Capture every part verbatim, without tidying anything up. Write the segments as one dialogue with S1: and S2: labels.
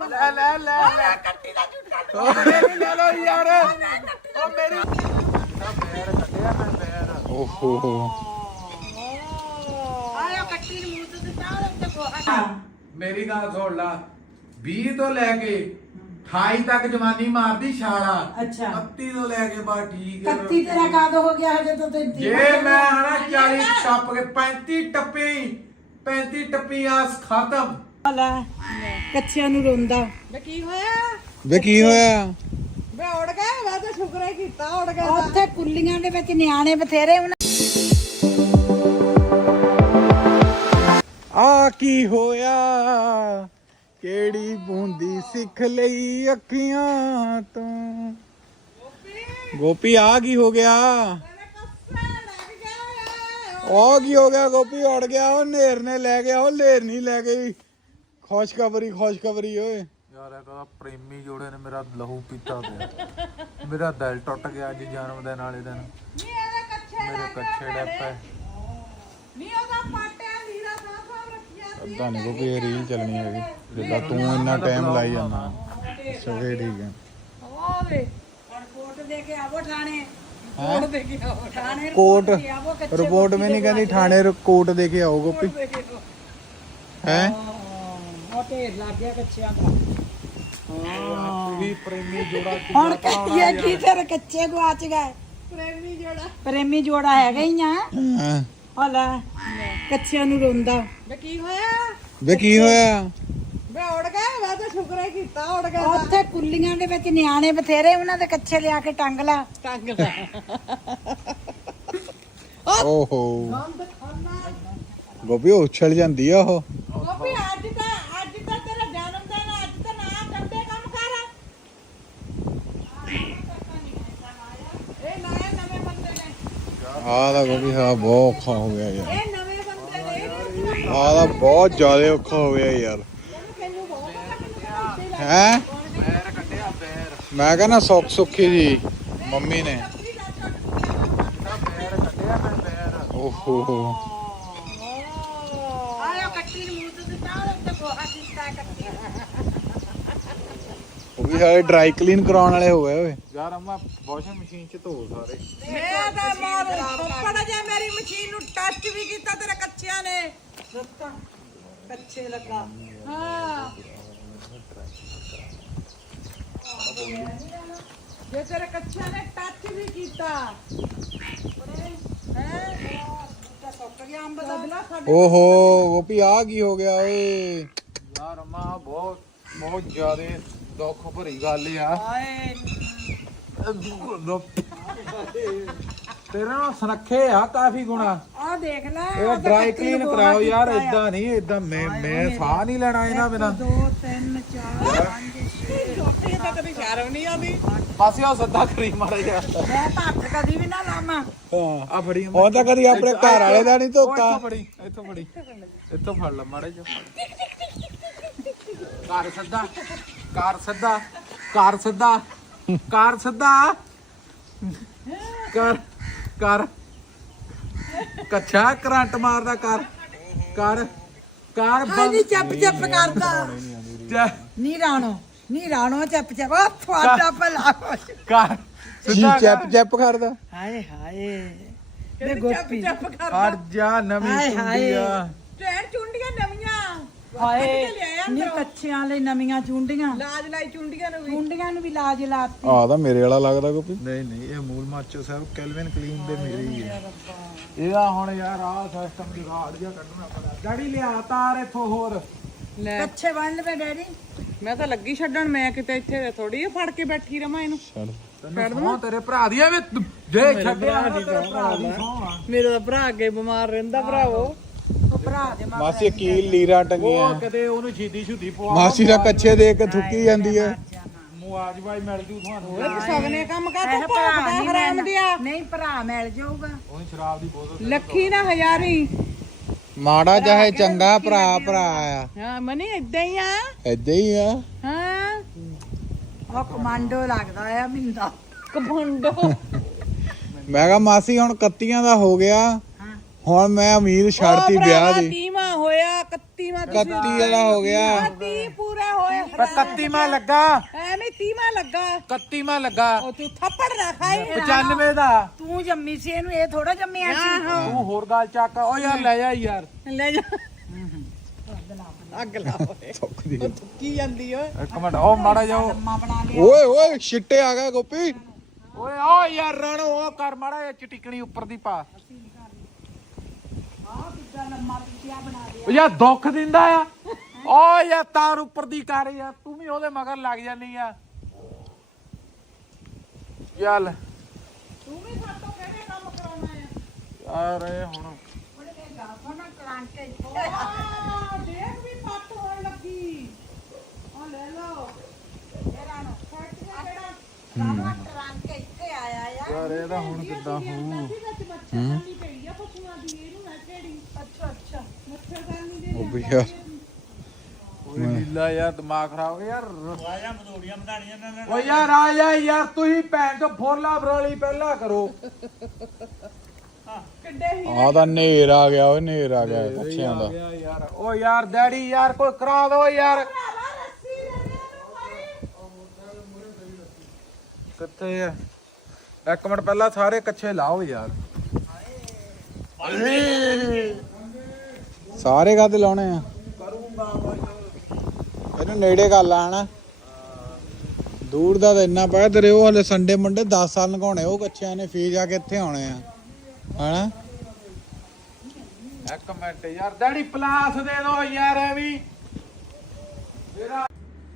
S1: ਲੈ ਲੈ ਲੈ ਲੈ ਕੱਟੀ ਦਾ ਝੂਠਾ ਮੇਰੀ ਲੈ ਲੋ ਯਾਰ ਉਹ ਮੇਰੀ ਪੈਰ ਕੱਟਿਆ ਮੈਂ ਪੈਰ
S2: ਓਹੋ
S3: ਆਇਆ ਕੱਟੀ ਨੂੰ ਮੂੰਹ ਤੇ ਚਾਹ ਉੱਤੇ ਕੋਹਾ
S1: ਮੇਰੀ ਗੱਲ ਸੁਣ ਲਾ ਵੀਹ ਤੋਂ ਲੈ ਕੇ ਅਠਾਈ ਤੱਕ ਜਵਾਨੀ ਮਾਰਦੀ ਛਾਲਾ
S3: ਅੱਛਾ
S1: ਇਕੱਤੀ ਤੋਂ ਲੈ ਕੇ ਬਾ ਠੀਕ ਹੈ
S3: ਕੱਤੀ ਤੇਰਾ ਕਾਦ ਹੋ ਗਿਆ ਹਜੇ ਤਾਂ ਤੇ
S1: ਜੇ ਮੈਂ ਹਣਾ ਚਾਲੀ ਟੱਪ ਕੇ ਪੈਂਤੀ ਟੱਪੀ ਪੈਂਤੀ ਟੱਪੀ ਆਸ ਖਤਮ
S3: ਲੈ ਕੱਚਿਆਂ ਨੂੰ ਰੋਂਦਾ ਵੇ ਕੀ ਹੋਇਆ
S2: ਵੇ ਕੀ ਹੋਇਆ
S3: ਵੇ ਉੜ ਗਿਆ ਮੈਂ ਤਾਂ ਸ਼ੁਕਰ ਹੀ ਕੀਤਾ ਉੜ ਗਿਆ ਉੱਥੇ ਕੁੱਲੀਆਂ ਦੇ ਵਿੱਚ ਨਿਆਣੇ ਬਥੇਰੇ ਉਹਨਾਂ
S2: ਆ ਕੀ ਹੋਇਆ ਕਿਹੜੀ ਬੂੰਦੀ ਸਿੱਖ ਲਈ ਅੱਖੀਆਂ ਤੋਂ ਗੋਪੀ ਆ ਕੀ ਹੋ ਗਿਆ ਉਹ ਕੀ ਹੋ ਗਿਆ ਗੋਪੀ ਉੜ ਗਿਆ ਉਹ ਨੇਰ ਨੇ ਲੈ ਗਿਆ ਉਹ ਨੇਰ ਨਹੀਂ ਲੈ ਗਈ ਖੁਸ਼ਖਬਰੀ ਖੁਸ਼ਖਬਰੀ ਓਏ
S1: ਯਾਰ ਇਹ ਕਹਿੰਦਾ ਪ੍ਰੇਮੀ ਜੋੜੇ ਨੇ ਮੇਰਾ ਲਹੂ ਪੀਤਾ ਪਿਆ ਮੇਰਾ ਦਿਲ ਟੁੱਟ ਗਿਆ ਅੱਜ ਜਨਮ ਦਿਨ ਵਾਲੇ ਦਿਨ ਮੇਰੇ ਕੱਛੇ ਡੱਪੇ
S3: ਨਹੀਂ ਉਹਦਾ ਪਾਟਿਆ ਲੀੜਾ ਸਾਫ ਸਾਫ ਰੱਖਿਆ
S2: ਅੱਧਾ ਨਹੀਂ ਗੋਪੀ ਇਹ ਰੀਲ ਚੱਲਣੀ ਹੈਗੀ ਜਿੱਦਾਂ ਤੂੰ ਇੰਨਾ ਟਾਈਮ ਲਾਈ ਜਾਂਦਾ ਸਵੇ ਠੀਕ ਹੈ
S3: ਉਹ ਵੇ ਹੁਣ ਕੋਟ ਦੇ ਕੇ ਆਵੋ ਥਾਣੇ ਕੋਟ ਦੇ ਕੇ ਆਵੋ ਥਾਣੇ
S2: ਕੋਟ
S3: ਦੇ ਕੇ ਆਵੋ ਕੱਚੇ
S2: ਰਿਪੋਰਟ ਮੈਂ ਨਹੀਂ ਕਹਿੰਦੀ ਥਾਣੇ ਕੋਟ ਦੇ ਕੇ ਆਓ ਗੋਪੀ
S3: ਦੇ ਕੇ ਆਵੋ।
S2: ਹੈ
S3: ਉਹ ਢੇਰ ਲੱਗ ਗਿਆ ਕੱਚਿਆਂ ਦਾ
S1: ਵੀ ਪ੍ਰੇਮੀ ਜੋੜਾ
S3: ਹੁਣ ਕਹੀਏ ਕੀ ਤੇਰੇ ਕੱਚੇ ਗਵਾਚ ਗਏ ਪ੍ਰੇਮੀ ਜੋੜਾ ਪ੍ਰੇਮੀ ਜੋੜਾ ਹੈਗਾ ਹੀ ਆ ਉਹ ਲੈ ਕੱਚਿਆਂ ਨੂੰ ਰੋਂਦਾ ਵੇ ਕੀ ਹੋਇਆ
S2: ਵੇ ਕੀ ਹੋਇਆ
S3: ਵੇ ਉੜ ਗਿਆ ਮੈਂ ਤਾਂ ਸ਼ੁਕਰ ਹੀ ਕੀਤਾ ਉੜ ਗਿਆ ਉੱਥੇ ਕੁੱਲੀਆਂ ਦੇ ਵਿੱਚ ਨਿਆਣੇ ਬਥੇਰੇ ਉਹਨਾਂ ਦੇ ਕੱਚੇ ਲਿਆ ਕੇ ਟੰਗ ਲਾ ਟੰਗ ਲਾ
S2: ਓਹੋ ਗੋਪੀ ਉਛਲ ਜਾਂਦੀ ਆ ਉਹ
S3: ਗੋਪੀ ਅੱਜ ਤਾਂ ਅੱਜ ਤਾਂ ਤੇਰਾ ਜਨਮ ਦਿਨ ਅੱਜ ਤਾਂ ਨਾ ਕਰਦੇ ਕੰਮ ਕਰ ਇਹ ਨਵੇਂ ਨਵੇਂ ਬੰਦੇ ਨੇ
S2: ਆਹ ਦਾ ਗੋਪੀ ਹਾਂ ਬਹੁਤ ਔਖਾ ਹੋ ਗਿਆ ਯਾਰ
S3: ਇਹ ਨਵੇਂ ਬੰਦੇ ਨੇ
S2: ਆਹ ਦਾ ਬਹੁਤ ਜ਼ਿਆਦਾ ਔਖਾ ਹੋ ਗਿਆ ਯਾਰ
S3: ਮੈਨੂੰ ਬਹੁਤ
S2: ਹੈ
S1: ਪੈਰ ਕੱਟਿਆ ਪੈਰ
S2: ਮੈਂ ਕਹਿੰਦਾ ਸੁੱਖ ਸੁੱਖੀ ਜੀ ਮੰਮੀ ਨੇ
S1: ਪੈਰ ਕੱਟਿਆ ਮੈਂ ਪੈਰ
S2: ਓਹੋ
S3: ਆਇਆ ਕੱਟੀ ਨੂੰ ਮੂੰਹ ਤੇ ਚਾਹ ਉੱਤੇ ਕੋਹਾ ਕੀਤਾ ਕੱਟੀ
S2: ਉਹ ਵੀ ਸਾਰੇ ਡਰਾਈ ਕਲੀਨ ਕਰਾਉਣ ਵਾਲੇ ਹੋ ਗਏ ਓਏ
S1: ਯਾਰ ਅੰਮਾ ਵਾਸ਼ਿੰਗ ਮਸ਼ੀਨ ਚ ਧੋ ਸਾਰੇ
S3: ਮੈਂ ਤਾਂ ਮਾਰ ਪੱਪੜ ਜੇ ਮੇਰੀ ਮਸ਼ੀਨ ਨੂੰ ਟੱਚ ਵੀ ਕੀਤਾ ਤੇਰੇ ਕੱਚਿਆਂ ਨੇ ਰੱਤਾ ਕੱਚੇ ਲੱਗਾ ਹਾਂ ਜੇ ਤੇਰੇ ਕੱਚਿਆਂ ਨੇ ਟੱਚ ਵੀ ਕੀਤਾ ਹੈ ਤਾਂ ਸੁੱਕ ਗਿਆ ਅੰਬ ਦਾ
S2: ਓਹੋ ਗੋਪੀ ਆ ਕੀ ਹੋ ਗਿਆ ਓਏ
S1: ਯਾਰ ਅੰਮਾ ਬਹੁਤ ਬਹੁਤ ਜ਼ਿਆਦੇ ਦੁੱਖ ਭਰੀ ਗੱਲ ਆ
S3: ਹਾਏ
S1: ਤੇਰੇ ਨਾਲ ਸੁਨੱਖੇ ਆ ਕਾਫੀ ਗੁਣਾ
S3: ਆ ਦੇਖ ਲੈ
S1: ਇਹ ਡਰਾਈ ਕਲੀਨ ਕਰਾਓ ਯਾਰ ਇਦਾਂ ਨਹੀਂ ਇਦਾਂ ਮੈਂ ਮੈਂ ਸਾਹ ਨਹੀਂ ਲੈਣਾ ਇਹਨਾਂ ਬਿਨਾਂ
S3: ਦੋ ਤਿੰਨ ਚਾਰ ਪੰਜ ਛੇ ਰੋਟੀ ਤਾਂ ਕਦੀ ਸ਼ਰਮ ਨਹੀਂ ਆਉਂਦੀ
S1: ਪਾਸੇ ਉਹ ਸੱਦਾ ਕਰੀ ਮਾੜਾ ਜਿਹਾ
S3: ਮੈਂ ਤਾਂ ਹੱਥ ਕਦੀ ਵੀ ਨਾ ਲਾਵਾਂ
S2: ਹਾਂ
S1: ਆ ਫੜੀ
S2: ਉਹ ਤਾਂ ਕਦੀ ਆਪਣੇ ਘਰ ਵਾਲੇ ਦਾ ਨਹੀਂ
S1: ਉਹ
S2: ਧੋਤਾ
S1: ਇੱਥੋਂ ਫੜੀ ਇੱਥੋਂ ਫੜੀ ਇੱਥੋਂ ਫੜ ਲੈ ਮਾੜਾ ਜਿਹਾ ਕਾਰ ਸੱਦਾ ਕਾਰ ਸੱਦਾ ਕਾਰ ਸੱਦਾ ਕਾਰ ਸੱਦਾ ਕਰ ਕਰ ਕੱਛਾ ਕਰੰਟ ਮਾਰਦਾ ਕਰ ਕਰ ਕਰ
S3: ਨਹੀਂ ਚੱਪ ਚੱਪ ਕਰਦਾ
S1: ਜਾ,
S3: ਨੀ ਰਾਣੋ ਨੀ ਰਾਣੋ ਚੱਪ ਚੱਪ ਉਹ ਤੁਹਾਡਾ ਭਲਾ ਹੋਵੇ।
S1: ਕਰ
S2: ਜੀ
S1: ਸਿੱਧਾ
S2: ਚੈਪ ਚੈਪ ਕਰਦਾ
S3: ਹਾਏ ਹਾਏ ਵੇ ਗੋਪੀ
S1: ਹਟ ਜਾ ਨਵੀਂ
S3: ਹਾਏ,
S1: ਚੁੰਡੀ
S3: ਹਾਏ।
S1: ਆ
S3: ਟ੍ਰੇਨ ਚੁੰਡੀਆਂ ਨਵੀਆਂ ਹਾਏ ਨੀ ਕੱਚਿਆਂ ਲਈ ਨਵੀਆਂ ਚੁੰਡੀਆਂ ਲਾਜ ਲਾਈ ਚੁੰਡੀਆਂ ਨੂੰ ਵੀ ਚੁੰਡੀਆਂ ਨੂੰ ਵੀ ਲਾਜ ਲਾਤੀ
S2: ਆਹ ਤਾਂ ਮੇਰੇ ਵਾਲਾ ਲੱਗਦਾ ਗੋਪੀ
S1: ਨਹੀਂ ਨਹੀਂ ਇਹ ਮੂਲ ਮਾਚੋ ਸਾਹਿਬ ਕੈਲਵਿਨ ਕਲੀਨ ਦੇ ਮੇਰੇ ਹੀ ਹੈ ਇਹਦਾ ਹੁਣ ਯਾਰ ਆਹ ਸਿਸਟਮ ਜਗਾੜ ਜਿਹਾ ਕੱਢਣਾ ਪੈਣਾ ਡੈਡੀ ਲਿਆ ਤਾਰ ਇੱਥੋਂ ਹੋਰ
S3: ਕੱਚੇ ਬੰਨ ਲਵੇ ਡੈਡੀ ਮੈਂ ਤਾਂ ਲੱਗੀ ਛੱਡਣ ਮੈਂ ਕਿਤੇ ਇੱਥੇ ਥੋੜੀ ਫੜ ਕੇ ਬੈਠੀ ਰਵਾਂ ਇਹਨੂੰ
S1: ਤੈਨੂੰ ਸੌਂ ਤੇਰੇ ਭਰਾ ਦੀ ਐਵੇਂ ਦੇ ਛੱਡਿਆ ਨਾ ਤੇਰੇ ਭਰਾ ਦੀ ਸੌਂ ਆ
S3: ਮੇਰਾ ਤਾਂ ਭਰਾ ਅੱਗੇ ਬਿਮਾਰ ਰਹਿੰਦਾ ਭਰਾਵੋ ਉਹ ਭਰਾ ਦੇ
S2: ਮਾਸੀ ਕੀ ਲੀਰਾ ਟੰਗੀਆਂ
S1: ਉਹ ਕਦੇ ਉਹਨੂੰ ਛੀਦੀ ਛੁੱਦੀ ਪਵਾ
S2: ਮਾਸੀ ਦਾ ਕੱਛੇ ਦੇ ਕੇ ਥੁੱਕੀ ਜਾਂਦੀ ਹੈ
S1: ਮੁਆਜਬਾਈ ਮਿਲ ਜੂ ਤੁਹਾਨੂੰ
S3: ਓਏ ਸਗਨੇ ਕੰਮ ਕਰ ਤੂੰ ਭੋਗਦਾ ਹਰਾਮ ਦਿਆ ਨਹੀਂ ਭਰਾ ਮਿਲ ਜਾਊਗਾ
S1: ਉਹਨੇ ਸ਼ਰਾਬ ਦੀ ਬੋਤਲ
S3: ਲੱਖੀ ਨਾ ਹਜ਼ਾਰੀ
S2: ਮਾੜਾ ਚਾਹੇ ਚੰਗਾ ਭਰਾ ਭਰਾ ਆ
S3: ਹਾਂ ਮਨੀ ਇਦਾਂ ਹੀ ਆ
S2: ਏਦਾਂ ਹੀ ਆ
S3: ਹਾਂ ਉਹ ਕਮਾਂਡੋ ਲੱਗਦਾ ਆ ਮਿੰਦਾ ਕਮਾਂਡੋ
S2: ਮੈਂ ਕਿਹਾ ਮਾਸੀ ਹੁਣ ਕੱਤੀਆਂ ਦਾ ਹੋ ਗਿਆ ਹੁਣ ਮੈਂ ਉਮੀਦ ਛੱਡਤੀ ਵਿਆਹ ਦੀ
S3: ਤੀਵਾਂ ਹੋਇਆ ਇਕੱਤੀ ਮਾ
S2: ਇਕੱਤੀ ਵਾਲਾ ਹੋ ਗਿਆ
S3: ਤੀਹ ਪੂਰੇ ਹੋਏ
S1: ਇਕੱਤੀਵਾਂ ਲੱਗਾ
S3: ਐਵੇਂ ਤੀਵਾਂ ਲੱਗਾ
S1: ਇਕੱਤੀਵਾਂ ਲੱਗਾ
S3: ਉਹ ਤੂੰ ਥੱਪੜ ਨਾ ਖਾਈ
S1: ਪਚਾਨਵੇਂ ਦਾ
S3: ਤੂੰ ਜੰਮੀ ਸੀ ਇਹਨੂੰ ਇਹ ਥੋੜਾ ਜੰਮਿਆ ਸੀ
S1: ਤੂੰ ਹੋਰ ਗੱਲ ਚੱਕ ਓ ਯਾਰ ਲੈ ਜਾ ਯਾਰ
S3: ਲੈ ਜਾ ਅੱਗ ਲਾ ਓਏ ਉਹ ਥੁੱਕੀ ਜਾਂਦੀ ਓਏ
S1: ਇੱਕ ਮਿੰਟ ਓ ਮਾੜਾ ਜਾਓ
S3: ਲੰਮਾ ਬਣਾ ਲਿਆ
S2: ਓਏ ਓਏ ਛਿੱਟੇ ਆ ਗਿਆ ਗੋਪੀ
S1: ਓਏ ਓ ਯਾਰ ਰਾਣੋ ਉਹ ਕਰ ਮਾੜਾ ਜਿਹਾ ਚਟਿਕਣੀ ਉੱਪਰ ਦੀ ਪਾ
S3: ਆਹ ਕਿੱਦਾਂ ਲੰਮਾ ਪਿੱਛਿਆ ਬਣਾ ਲਿਆ
S1: ਓ ਯਾਰ ਦੁੱਖ ਦਿੰਦਾ ਆ ਓ ਯਾਰ ਤਾਰ ਉੱਪਰ ਦੀ ਕਰ ਯਾਰ ਤੂੰ ਵੀ ਉਹਦੇ ਮਗਰ ਲੱਗ ਜਾਨੀ ਆ ਚੱਲ
S3: ਤੂੰ ਵੀ ਸਾਤੋਂ ਕਿਹੜੇ ਕੰਮ ਕਰਾਉਣਾ ਆ
S1: ਯਾਰ ਇਹ ਹੁਣ
S3: ਉਹਨੇ ਇਹ ਗਾਫਾ ਕਲਾਂਟੇ ਆ ਦੇਖ ਵੀ ਪੱਟ ਹੋਣ ਲੱਗੀ ਆ ਲੈ ਲਓ ਇਹ ਰਾਣੋ ਫੱਟ ਗਿਆ ਕਿਹੜਾ ਗਾਫਾ ਕਲਾਂਟੇ ਇੱਥੇ ਆਇਆ ਆ
S1: ਯਾਰ ਇਹਦਾ ਹੁਣ ਕਿੱਦਾਂ ਹੋਊ
S3: ਮੱਛਰਦਾਨੀ ਪਈ ਆ ਪਸ਼ੂਆਂ ਦੀ ਇਹਨੂੰ ਨਾ ਢੇੜੀ ਅੱਛਾ ਅੱਛਾ ਮੱਛਰਦਾਨੀ ਦੇ
S2: ਉਹ ਵੀ ਯਾਰ
S1: ਓਏ ਲੀਲਾ ਯਾਰ ਦਿਮਾਗ ਖਰਾਬ ਹੋ ਗਿਆ ਯਾਰ ਆਇਆ ਮਦੋੜੀਆਂ ਵਧਾਣੀਆਂ ਨੇ ਓ ਯਾਰ ਆ ਜਾ ਯਾਰ ਤੁਸੀਂ ਭੈਣ ਚੋ ਫੋਰਲਾ ਫਰੋਲੀ ਪਹਿਲਾਂ ਕਰੋ
S3: ਕਿੱਡੇ ਹੀ
S2: ਆ ਤਾਂ ਨੇਰ ਆ ਗਿਆ ਓਏ ਨੇਰ ਆ ਗਿਆ ਕੱਛਿਆਂ ਦਾ
S1: ਗਿਆ ਯਾਰ ਓ ਯਾਰ ਡੈਡੀ ਯਾਰ ਕੋਈ ਕਰਾ ਦੋ ਯਾਰ
S3: ਭਰਾਵਾ ਰੱਸੀ ਲੈ ਲੈ
S1: ਕਿੱਥੇ ਆ ਇੱਕ ਮਿੰਟ ਪਹਿਲਾਂ ਸਾਰੇ ਕੱਛੇ ਲਾਓ ਯਾਰ
S2: ਸਾਰੇ ਕਾਹਦੇ ਲਾਉਣੇ ਆ ਇਹਨੂੰ ਨੇੜੇ ਕਰ ਲਾ ਹਨਾ ਦੂਰ ਦਾ ਤਾਂ ਇੰਨਾ ਪਿਆ ਤੇਰੇ ਉਹ ਹਲੇ ਸੰਡੇ ਮੰਡੇ ਦਸ ਸਾਲ ਲਗਾਉਣੇ ਉਹ ਕੱਚਿਆਂ ਨੇ ਫੇਰ ਜਾ ਕੇ ਇੱਥੇ ਆਉਣੇ ਆ ਹਨਾ
S1: ਇੱਕ ਮਿੰਟ ਯਾਰ ਡੈਡੀ ਪਲਾਸ ਦੇ ਦੋ ਯਾਰ ਐ ਵੀ ਮੇਰਾ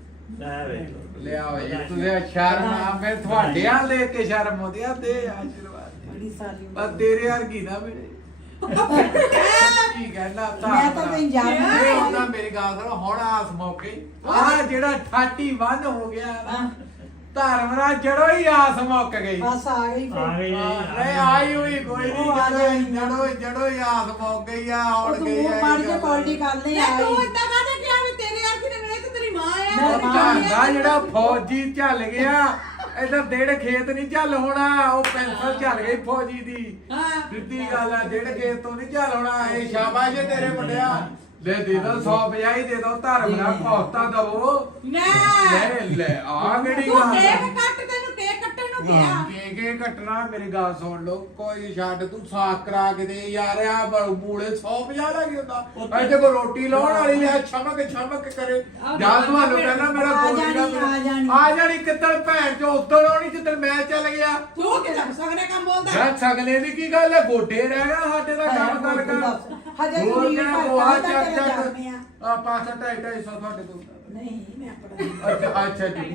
S1: ਲਿਆ ਵੇ ਤੁਸੀਂ ਸ਼ਰਮ ਆ ਮੈਂ ਤੁਹਾਡਿਆਂ ਲੈ ਕੇ ਸ਼ਰਮ ਆਉਂਦੀ ਆ ਦੇ ਆਸ਼ੀਰਵਾਦ
S3: ਬੜੀ ਸਾਲੀ
S1: ਬਸ ਤੇਰੇ ਵਰਗੀ ਨਾ ਮੇਰੇ ਕੀ ਕਹਿਣਾ ਤਾਂ
S3: ਮੈਂ ਤਾਂ ਤੈਨੂੰ ਜਾਣਦੀ
S1: ਇਹ ਹੁੰਦਾ ਮੇਰੀ ਗੱਲ ਸੁਣ ਹੁਣ ਆਸ ਮੌਕੇ ਆ ਜਿਹੜਾ ਅਠਾਈ ਵਨ ਹੋ ਗਿਆ ਨਾ ਧਰਮਰਾ ਜੜੋ ਹੀ ਆਸ ਮੁੱਕ ਗਈ
S3: ਬਸ ਆ ਗਈ ਫਿਰ
S1: ਨਹੀਂ ਆਈ ਹੋਈ ਕੋਈ ਨਹੀਂ ਜੜੋ ਜੜੋ ਹੀ ਆਸ ਮੁੱਕ ਗਈ ਆ
S3: ਉਹ
S1: ਹੁਣ
S3: ਤੂੰ
S1: ਗਈ
S3: ਮੂੰਹ ਮਾਰ ਕੇ ਪੌਲਟੀ ਕਰ ਲਈ ਆਈ
S4: ਤੂੰ ਇਦਾਂ ਕਾਹਦੇ ਕਿਹਾ ਵੀ ਤੇਰੇ ਵਰਗੀ ਨੇ ਵੇਖ ਤੇਰੀ ਮਾਂ
S3: ਮੈਂ
S4: ਆ
S1: ਝਾਂਦਾ ਜਿਹੜਾ ਫੌਜੀ ਚੱਲ ਗਿਆ ਇਹਦਾ ਡੇਢ ਖੇਤ ਨਹੀਂ ਚੱਲ ਹੋਣਾ ਉਹ ਪੈਨਸਲ ਚੱਲ ਗਈ ਫੌਜੀ ਦੀ
S4: ਹਾਂ
S1: ਸਿੱਧੀ ਗੱਲ ਆ ਡੇਢ ਖੇਤ ਤੋਂ ਨਹੀਂ ਚੱਲ ਹੋਣਾ ਇਹ ਸ਼ਾਬਾਸ਼ ਜੇ ਤੇਰੇ ਮੁੰਡਿਆ ਲੈ ਦੇ ਦੋ ਸੌ ਪੰਜਾਹ ਦੇ ਦੋ ਧਰਮ ਨਾਲ ਭੌਤਾ ਦਵੋ
S4: ਨਾ
S1: ਲੈ ਲੈ ਆ ਕਿਹੜੀ
S4: ਤੂੰ
S1: ਗੱਲ
S4: ਕੇਕ
S1: ਆ?
S4: ਕੱਟ ਤੈਨੂੰ ਕੇਕ ਕੱਟਣ ਨੂੰ ਗਿਆ
S1: ਕੇ ਕੇ ਘਟਣਾ ਮੇਰੀ ਗੱਲ ਸੁਣ ਲਓ ਕੋਈ ਛੱਡ ਤੂੰ ਸਾਖ ਕਰਾ ਕੇ ਦੇ ਯਾਰ ਆ ਬੂਲੇ ਸੌ ਪੰਜਾਹ ਲੱਗ ਜਾਂਦਾ ਇੱਥੇ ਕੋ ਰੋਟੀ ਲਾਉਣ ਵਾਲੀ ਆ ਛਮਕ ਛਮਕ ਕਰੇ ਜਾਂ ਤੁਹਾਨੂੰ ਕਹਿੰਦਾ ਮੇਰਾ
S3: ਆ
S1: ਗੋਲੀ
S3: ਜਾਣੀ,
S1: ਦਾ
S3: ਆ ਜਾਣੀ।
S1: ਆ ਜਾਣੀ ਕਿੱਦਣ ਭੈਣ ਚੋ ਉੱਧਰ ਆਉਣੀ ਜਿੱਦਣ ਮੈਂ ਚੱਲ ਗਿਆ
S4: ਤੂੰ ਕਿਹੜਾ ਸਗਨੇ ਕੰਮ ਬੋਲਦਾ
S1: ਯਾਰ ਸਗਲੇ ਦੀ ਕੀ ਗੱਲ ਹੈ ਗੋਡੇ ਰਹਿ ਗਿਆ ਸਾਡੇ ਦਾ ਕੰਮ ਕਰ ਕਰ
S3: ਹਜੇ
S1: ਹੋਰ
S3: ਤੂੰ
S1: ਕਿਹੜਾ
S3: ਨਹੀਂ
S1: ਗੋਹਾ
S3: ਕਰਦਾ
S1: ਚੱਕ
S3: ਤੇਰੇ
S1: ਚੱਕ
S3: ਜਾਣੇ ਆ
S1: ਆ ਪਾਸਾ ਢਾਈ ਢਾਈ ਸੌ ਤੁਹਾਡੇ ਤੋਂ
S3: ਨਹੀਂ ਮੈਂ ਆਪਣਾ
S1: ਅੱਛਾ ਅੱਛਾ ਜੀ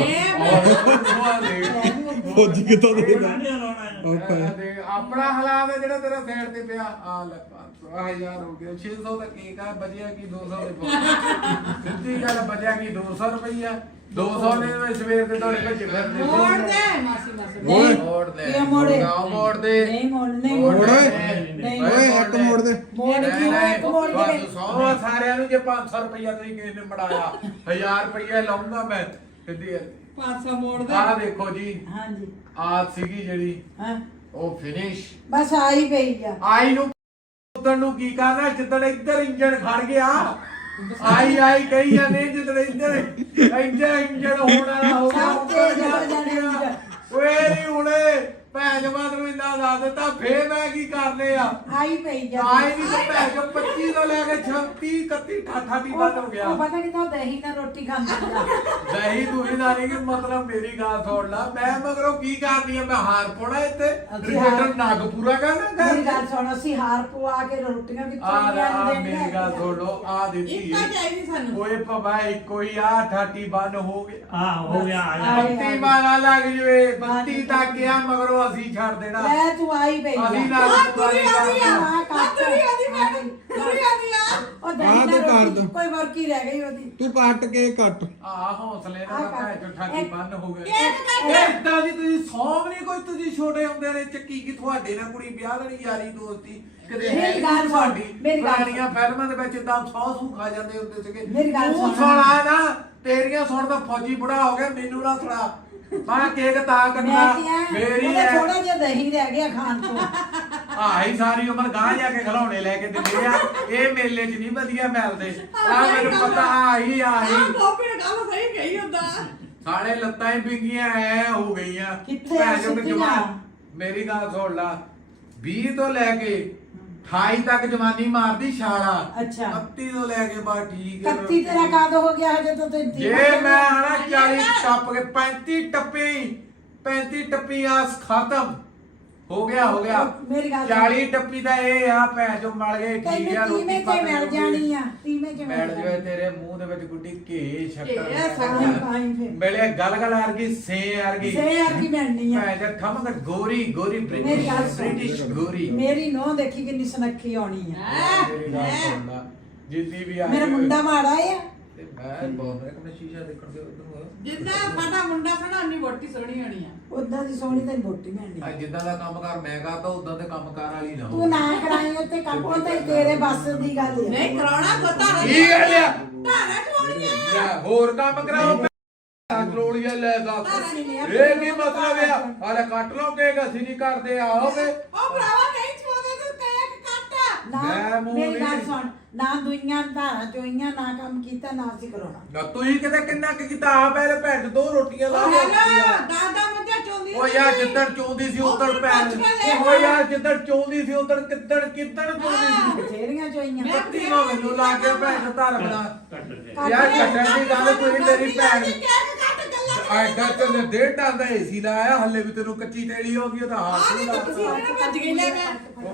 S4: ਮੈਂ
S2: ਫੌਜੀ ਕਿੱਥੋਂ ਦੇਗਾ
S1: ਤੇ ਆਪਣਾ ਹਾਲਾਤ ਹੈ ਜਿਹੜਾ ਤੇਰਾ ਸਾਈਡ ਤੇ ਪਿਆ ਆ ਲੈ ਪੰਜ ਸੌ ਹਜ਼ਾਰ ਹੋ ਗਿਆ ਛੇ ਸੌ ਦਾ ਕੇਕ ਆ ਬਚਿਆ ਕੀ ਦੋ ਸੌ ਦੇ ਪਾਉ ਸਿੱਧੀ ਗੱਲ ਬਚਿਆ ਕੀ ਦੋ ਸੌ ਰੁਪਈਆ ਦੋ ਸੌ ਦੇ ਵਿੱਚ ਸਵੇਰ ਦੇ ਦੌੜੇ ਭੱਜੇ ਫਿਰਦੇ ਸੀ।
S4: ਮੋੜ ਦੇ ਮਾਸੀ ਮਾਸੀ
S3: ਓਏ
S1: ਮੋੜ ਦੇ
S3: ਇਹ ਮੋੜੇ
S1: ਗਾਉਂ ਮੋੜ ਦੇ
S3: ਨਹੀਂ ਮੋੜ ਨਹੀਂ
S1: ਮੋੜ
S3: ਮੋੜ
S1: ਦੇ।
S3: ਨਹੀਂ
S2: ਓਏ ਇੱਕ ਮੋੜ ਦੇ
S3: ਮੋੜ ਕੀ ਹੋਇਆ ਇੱਕ ਮੋੜ ਕੇ
S1: ਸੌ ਸਾਰਿਆਂ ਨੂੰ ਜੇ ਪੰਜ ਸੌ ਰੁਪਈਆ ਤੁਸੀਂ ਕਿਸੇ ਨੇ ਮੜਾਇਆ ਹਜ਼ਾਰ ਰੁਪਈਆ ਲਾਉਂਗਾ ਮੈਂ ਸਿੱਧੀ
S4: ਪਾਸਾ ਮੋੜ ਦੇ
S1: ਆਹ ਦੇਖੋ ਜੀ
S3: ਹਾਂਜੀ
S1: ਆਹ ਸੀਗੀ ਜਿਹੜੀ
S3: ਹਾਂ
S1: ਉਹ ਫਿਨਿਸ਼
S3: ਬਸ ਆਈ ਪਈ ਆ
S1: ਆਈ ਨੂੰ ਉਧਰ ਨੂੰ ਕੀ ਕਰਨਾ ਜਿੱਦਣ ਇੱਧਰ ਇੰਜਣ ਖੜ ਗਿਆ ਆਈ ਆਈ ਕਹੀ ਜਾਂਦੇ ਜਿੱਦਣ ਇੱਧਰ ਇੰਜਣ ਇੰਜਣ ਹੋਣਾ ਹੋ ਗਿਆ
S3: ਸਭ ਤੇਜ਼ ਹੋ ਜਾਣੇ ਇੰਜਣ।
S1: ਓਏ ਨਹੀਂ ਹੁਣੇ ਭੈਣ ਜਮਾਤ ਨੂੰ ਇੰਨਾ ਦੱਸ ਦਿੱਤਾ ਫੇਰ ਮੈਂ ਕੀ ਕਰਨੇ ਆ
S3: ਆਈ ਪਈ ਜਾ
S1: ਆਈ ਨਹੀਂ ਤੇ ਭੈਣ ਜੋ ਪੱਚੀ ਤੋਂ ਲੈ ਕੇ ਛੱਤੀ ਇਕੱਤੀ ਅਠਾਠਾ ਦੀ ਵੱਧ ਹੋ ਗਿਆ
S3: ਉਹ ਪਤਾ ਨਹੀਂ ਤਾਂ ਦਹੀਂ ਨਾਲ ਰੋਟੀ ਖਾਂਦਾ ਹੁੰਦਾ
S1: ਨਹੀਂ ਤੂੰ ਵੀ ਨਾ ਨਹੀਂ ਕਿ ਮਤਲਬ ਮੇਰੀ ਗੱਲ ਸੁਣ ਲਾ ਮੈਂ ਮਗਰੋਂ ਕੀ ਕਰਨੀ ਆ ਮੈਂ ਹਾਰ ਪਾਉਣਾ ਇੱਥੇ
S3: ਅਸੀਂ ਹਾਰ-
S1: ਰਿਜੈਕਟ ਨਗ ਪੂਰਾ ਕਰਨਾ
S3: ਮੇਰੀ
S1: ਕਰ
S3: ਗੱਲ ਸੁਣ ਅਸੀਂ ਹਾਰ ਪਵਾ ਕੇ ਰੋਟੀਆਂ ਵੀ
S1: ਆ ਆ ਮੇਰੀ ਗੱਲ ਸੁਣ ਲੋ ਆ ਦਿੱਤੀ
S4: ਇੱਕਾ ਚਾਹੀਦੀ ਸਾਨੂੰ
S1: ਓਏ ਭਵਾ ਇੱਕੋ ਹੀ ਆ ਅਠਾਟੀ ਬੰਨ ਹੋ ਗਿਆ
S5: ਹਾਂ ਹੋ ਗਿਆ ਆ ਜਾ
S3: ਆਏ,
S1: ਬੱਤੀ ਮਾਰਾ ਲੱਗ ਜਵੇ ਬੱਤੀ ਤੱਕ ਗਿਆ ਮਗਰੋਂ ਅਸੀਂ ਛੱਡ ਦੇਣਾ
S3: ਲੈ ਤੂੰ ਆਈ ਪਈ
S1: ਅਸੀਂ
S3: ਆ
S1: ਨਾ
S4: ਆ ਤੁਰੀ ਆਦੀ ਆ
S3: ਹਾਂ,
S4: ਆ
S3: ਕੱਟ।
S4: ਤੁਰੀ ਆਦੀ ਮੈਡਮ ਤੁਰੀ ਆਦੀ ਆ
S3: ਉਹ
S2: ਆਹ
S3: ਦਹੀਂ
S2: ਤੂੰ ਕਰ
S3: ਨਾਲ
S2: ਦੋ।
S3: ਰੋਟੀ ਕੋਈ ਵਰਕੀ ਰਹਿ ਗਈ ਉਹਦੀ
S2: ਤੂੰ ਕੱਟ ਕੇ ਕੱਟ
S1: ਆ ਹੌਸਲੇ ਨਾਲ
S3: ਆਹ
S1: ਭੈ
S3: ਕਰ।
S1: ਚੋ ਠਾਕੀ ਬੰਨ ਹੋ ਗਏ
S4: ਕੇਕ ਕੱਟ।
S1: ਇਹ ਇਦਾਂ ਦੀ ਤੁਸੀਂ ਸੌਂਗ ਨਹੀਂ ਕੋਈ ਤੁਸੀਂ ਛੋਟੇ ਹੁੰਦੇ ਨੇ ਚੱਕੀ ਕੀ ਤੁਹਾਡੇ ਨਾਲ ਕੁੜੀ ਵਿਆਹ ਲੈਣੀ ਯਾਰੀ ਦੋਸਤੀ ਕਦੇ
S3: ਮੇਰੀ
S1: ਹੈ ਨੀ
S3: ਗੱਲ ਸੁਣ,
S1: ਤੁਹਾਡੀ
S3: ਮੇਰੀ ਗੱਲ
S1: ਪੁਰਾਣੀਆਂ ਫਿਲਮਾਂ ਦੇ ਵਿੱਚ ਇਦਾਂ ਸੌ ਸੂ ਖਾ ਜਾਂਦੇ ਹੁੰਦੇ ਸੀਗੇ
S3: ਮੇਰੀ ਗੱਲ
S1: ਤੂੰ
S3: ਸੁਣ।
S1: ਸੁਣਾ ਨਾ ਤੇਰੀਆਂ ਸੁਣਦਾ ਫੌਜੀ ਬੁੜਾ ਹੋ ਗਿਆ ਮੈਨੂੰ ਨਾ ਸੁਣਾ ਮੈਂ ਕੇਕ ਤਾਂ ਕੱਟਣਾ
S3: ਮੈਂ ਕਿਹਾ
S1: ਮੇਰੀ
S3: ਉਹਦਾ
S1: ਹੈ
S3: ਥੋੜਾ ਜਿਹਾ ਦਹੀਂ ਰਹਿ ਗਿਆ ਖਾਣ ਤੋਂ
S1: ਆਹੀ ਸਾਰੀ ਉਮਰ ਗਾਂ ਜਾ ਕੇ ਖਿਡੌਣੇ ਲੈ ਕੇ ਦਿੰਦੇ ਆ ਇਹ ਮੇਲੇ 'ਚ ਨਹੀਂ ਵਧੀਆ ਮਿਲਦੇ ਆ ਮੈਨੂੰ ਪਤਾ ਆਹੀ ਆਹੀ
S4: ਆਹ ਗੋਪੀ ਨੇ ਗੱਲ ਸਹੀ ਕਹੀ ਹੁੰਦਾ
S1: ਸਾਲੇ ਲੱਤਾਂ ਹੀ ਪਿੰਗੀਆਂ ਐ ਹੋ ਗਈਆਂ
S3: ਕਿੱਥੇ
S1: ਭੈਣ ਚੋਦ
S3: ਸਿੱਧੀਆਂ?
S1: ਜਵਾਨ- ਮੇਰੀ ਗੱਲ ਸੁਣ ਲਾ ਵੀਹ ਤੋਂ ਲੈ ਕੇ ਅਠਾਈ ਤੱਕ ਜਵਾਨੀ ਮਾਰਦੀ ਛਾਲਾ
S3: ਅੱਛਾ।
S1: ਇਕੱਤੀ ਤੋਂ ਲੈ ਕੇ ਬਾ ਠੀਕ ਹੈ
S3: ਕੱਤੀ ਤੇਰਾ ਕਦ ਹੋ ਗਿਆ ਹਜੇ ਤਾਂ ਤੈਨੂੰ
S1: ਜੇ ਮੈਂ ਹਣਾ ਚਾਲੀ ਟੱਪ ਕੇ ਪੈਂਤੀ ਟੱਪੇ ਪੈਂਤੀ ਟੱਪੀ ਆਸ ਖਤਮ ਹੋ ਗਿਆ ਹੋ ਗਿਆ
S3: ਮੇਰੀ ਗੱਲ ਸੁਣ।
S1: ਚਾਲੀ ਟੱਪੀ ਦਾ ਇਹ ਆ ਭੈਣ ਚੋ ਮਲ ਗਏ ਠੀਕ
S3: ਤੈਨੂੰ
S1: ਆ ਰੋਟੀ
S3: ਤੀਵੇਂ
S1: ਪੱਕ
S3: ਕੇ ਮਿਲ
S1: ਜਾਊਗੀ।
S3: ਜਾਣੀ ਆ ਤੀਵੇਂ ਕੇ
S1: ਮਿਲ
S3: ਮਿਲ
S1: ਜਵੇ
S3: ਜਾਣੀ
S1: ਤੇਰੇ ਮੂੰਹ ਦੇ ਵਿੱਚ ਗੁੱਡੀ ਘੇ
S4: ਘੇ
S1: ਛੱਕਰ
S4: ਸਾਰੀ
S3: ਪਾਈ ਫਿਰ
S1: ਮਿਲੇ ਗਲ ਗਲ ਵਰਗੀ ਸੇ ਵਰਗੀ
S3: ਸੇ ਯਾਰ ਕੀ ਮਿਲਣੀ ਆ
S1: ਭੈਣ ਚੋ ਠਮਕ ਗੋਰੀ ਗੋਰੀ
S3: ਮੇਰੀ
S1: ਬ੍ਰਿਟਿਸ਼
S3: ਗੱਲ ਸੁਣ।
S1: ਬ੍ਰਿਟਿਸ਼ ਗੋਰੀ
S3: ਮੇਰੀ ਨੂੰਹ ਦੇਖੀ ਕਿੰਨੀ ਸੁਨੱਖੀ ਆਉਣੀ ਆ
S1: ਮੇਰੀ ਗੱਲ ਸੁਣ ਲਾ ਜਿੱਦੀ ਵੀ ਆ
S3: ਮੇਰਾ
S1: ਜਾਵੇ।
S3: ਮੁੰਡਾ ਮਾੜਾ ਆ
S1: ਤੇ ਮੈਂ ਬਹੁਤ ਮੈਂ ਆਪਣੇ ਸ਼ੀਸ਼ਾ ਦੇਖਣ ਦੇ ਉਧਰ
S4: ਜਿੰਨਾ ਸਾਡਾ ਮੁੰਡਾ ਸਣਾ ਉਨੀ ਵੋਟੀ ਸੋਹਣੀ ਹੋਣੀ ਆ
S3: ਉਦਾਂ ਦੀ ਸੋਹਣੀ ਤੈਨੂੰ ਰੋਟੀ ਮਿਲਣੀ
S1: ਆ ਜਿੱਦਾਂ ਦਾ ਕੰਮ ਕਰ ਮੈਂ ਕਰਦਾ ਉਦਾਂ ਦੇ ਕੰਮ ਕਾਰ ਵਾਲੀ ਨਾ
S3: ਤੂੰ ਨਾ ਕਰਾਈ ਉੱਤੇ ਕੰਮ ਉਹ ਤੇ ਤੇਰੇ ਬਸ ਦੀ ਗੱਲ ਆ
S4: ਨਹੀਂ ਕਰਾਉਣਾ ਪਤਾ
S1: ਕੀ ਗੱਲ ਆ
S4: ਧਾਰਾ ਚੋਣੀਆਂ
S1: ਲੈ ਹੋਰ ਕੰਮ ਕਰਾਓ ਕਰੋੜੀਆਂ ਲੈ ਦੱਸ ਇਹ ਕੀ ਮਤਲਬ ਆ ਹਾਲੇ ਕੱਟ ਲਓ ਕੇਕ ਅਸੀਂ ਨਹੀਂ ਕਰਦੇ ਆਓਗੇ
S4: ਉਹ ਭਰਾਵਾ ਨਹੀਂ ਚੋਦੇ ਤੂੰ ਕੇਕ ਕੱਟ
S3: ਨਾ
S1: ਮੈਂ ਮੂੰਹ
S3: ਮੇਰੀ ਗੱਲ
S1: ਨਹੀਂ-
S3: ਸੁਣ ਨਾ ਦੁਈਆਂ ਧਾਰਾਂ ਚੋਈਆਂ ਨਾ ਕੰਮ ਕੀਤਾ ਨਾ ਅਸੀਂ ਕਰਾਉਣਾ
S1: ਨਾ ਤੁਸੀਂ ਕਿਤੇ ਕਿੰਨਾ ਕੁ ਕੀਤਾ ਆ ਪਹਿਲੇ ਭੈਣ ਚੋਦ ਦੋ ਰੋਟੀਆਂ ਲਾ
S4: ਉਹ
S1: ਕੇ
S4: ਹੈਲੋ ਦਾਦਾ ਮੱਝਾਂ ਚੋਂਦੀ
S1: ਓ ਯਾਰ ਜਿੱਦਣ ਚੋਂਦੀ ਸੀ ਉਦੋਂ
S4: ਉੱਧਰ
S1: ਭੈਣ
S4: ਪੁੱਛ ਕੇ ਲੈ
S1: ਓ ਯਾਰ ਜਿੱਦਣ ਚੋਂਦੀ ਸੀ ਉਦੋਂ ਕਿੱਦਣ ਕਿੱਦਣ ਚੋਂਦੀ ਸੀ
S3: ਬਥੇਰੀਆਂ ਚੋਈਆਂ
S1: ਕੱਤੀ ਨੂੰ ਮੈਨੂੰ ਲਾ ਕੇ ਭੈਣ ਚੋਦ ਧਰ ਬਣਾ
S3: ਕੱਟ
S1: ਯਾਰ
S3: ਲਿਆ।
S1: ਕੱਟਣ ਦੀ ਗੱਲ ਕੋਈ ਮੇਰੀ ਭੈਣ
S4: ਕੇਕ ਕੱਟ ਗੱਲਾਂ
S1: ਐਡਾ ਤੇ ਡੇਢ ਟਨ ਦਾ ਏਸੀ ਲਾਇਆ ਹੱਲੇ ਵੀ ਤੈਨੂੰ ਕੱਚੀ ਤੇੜੀ ਹੋ ਗਈ ਉਹਦਾ
S4: ਆ
S1: ਹੱਥ
S4: ਨਹੀਂ
S1: ਨਹੀਂ
S4: ਤਾਂ ਕਿਸੇ
S1: ਲੱਗਦਾ
S4: ਨੇ ਭੱਜ ਗਈ ਲੈ ਮੈਂ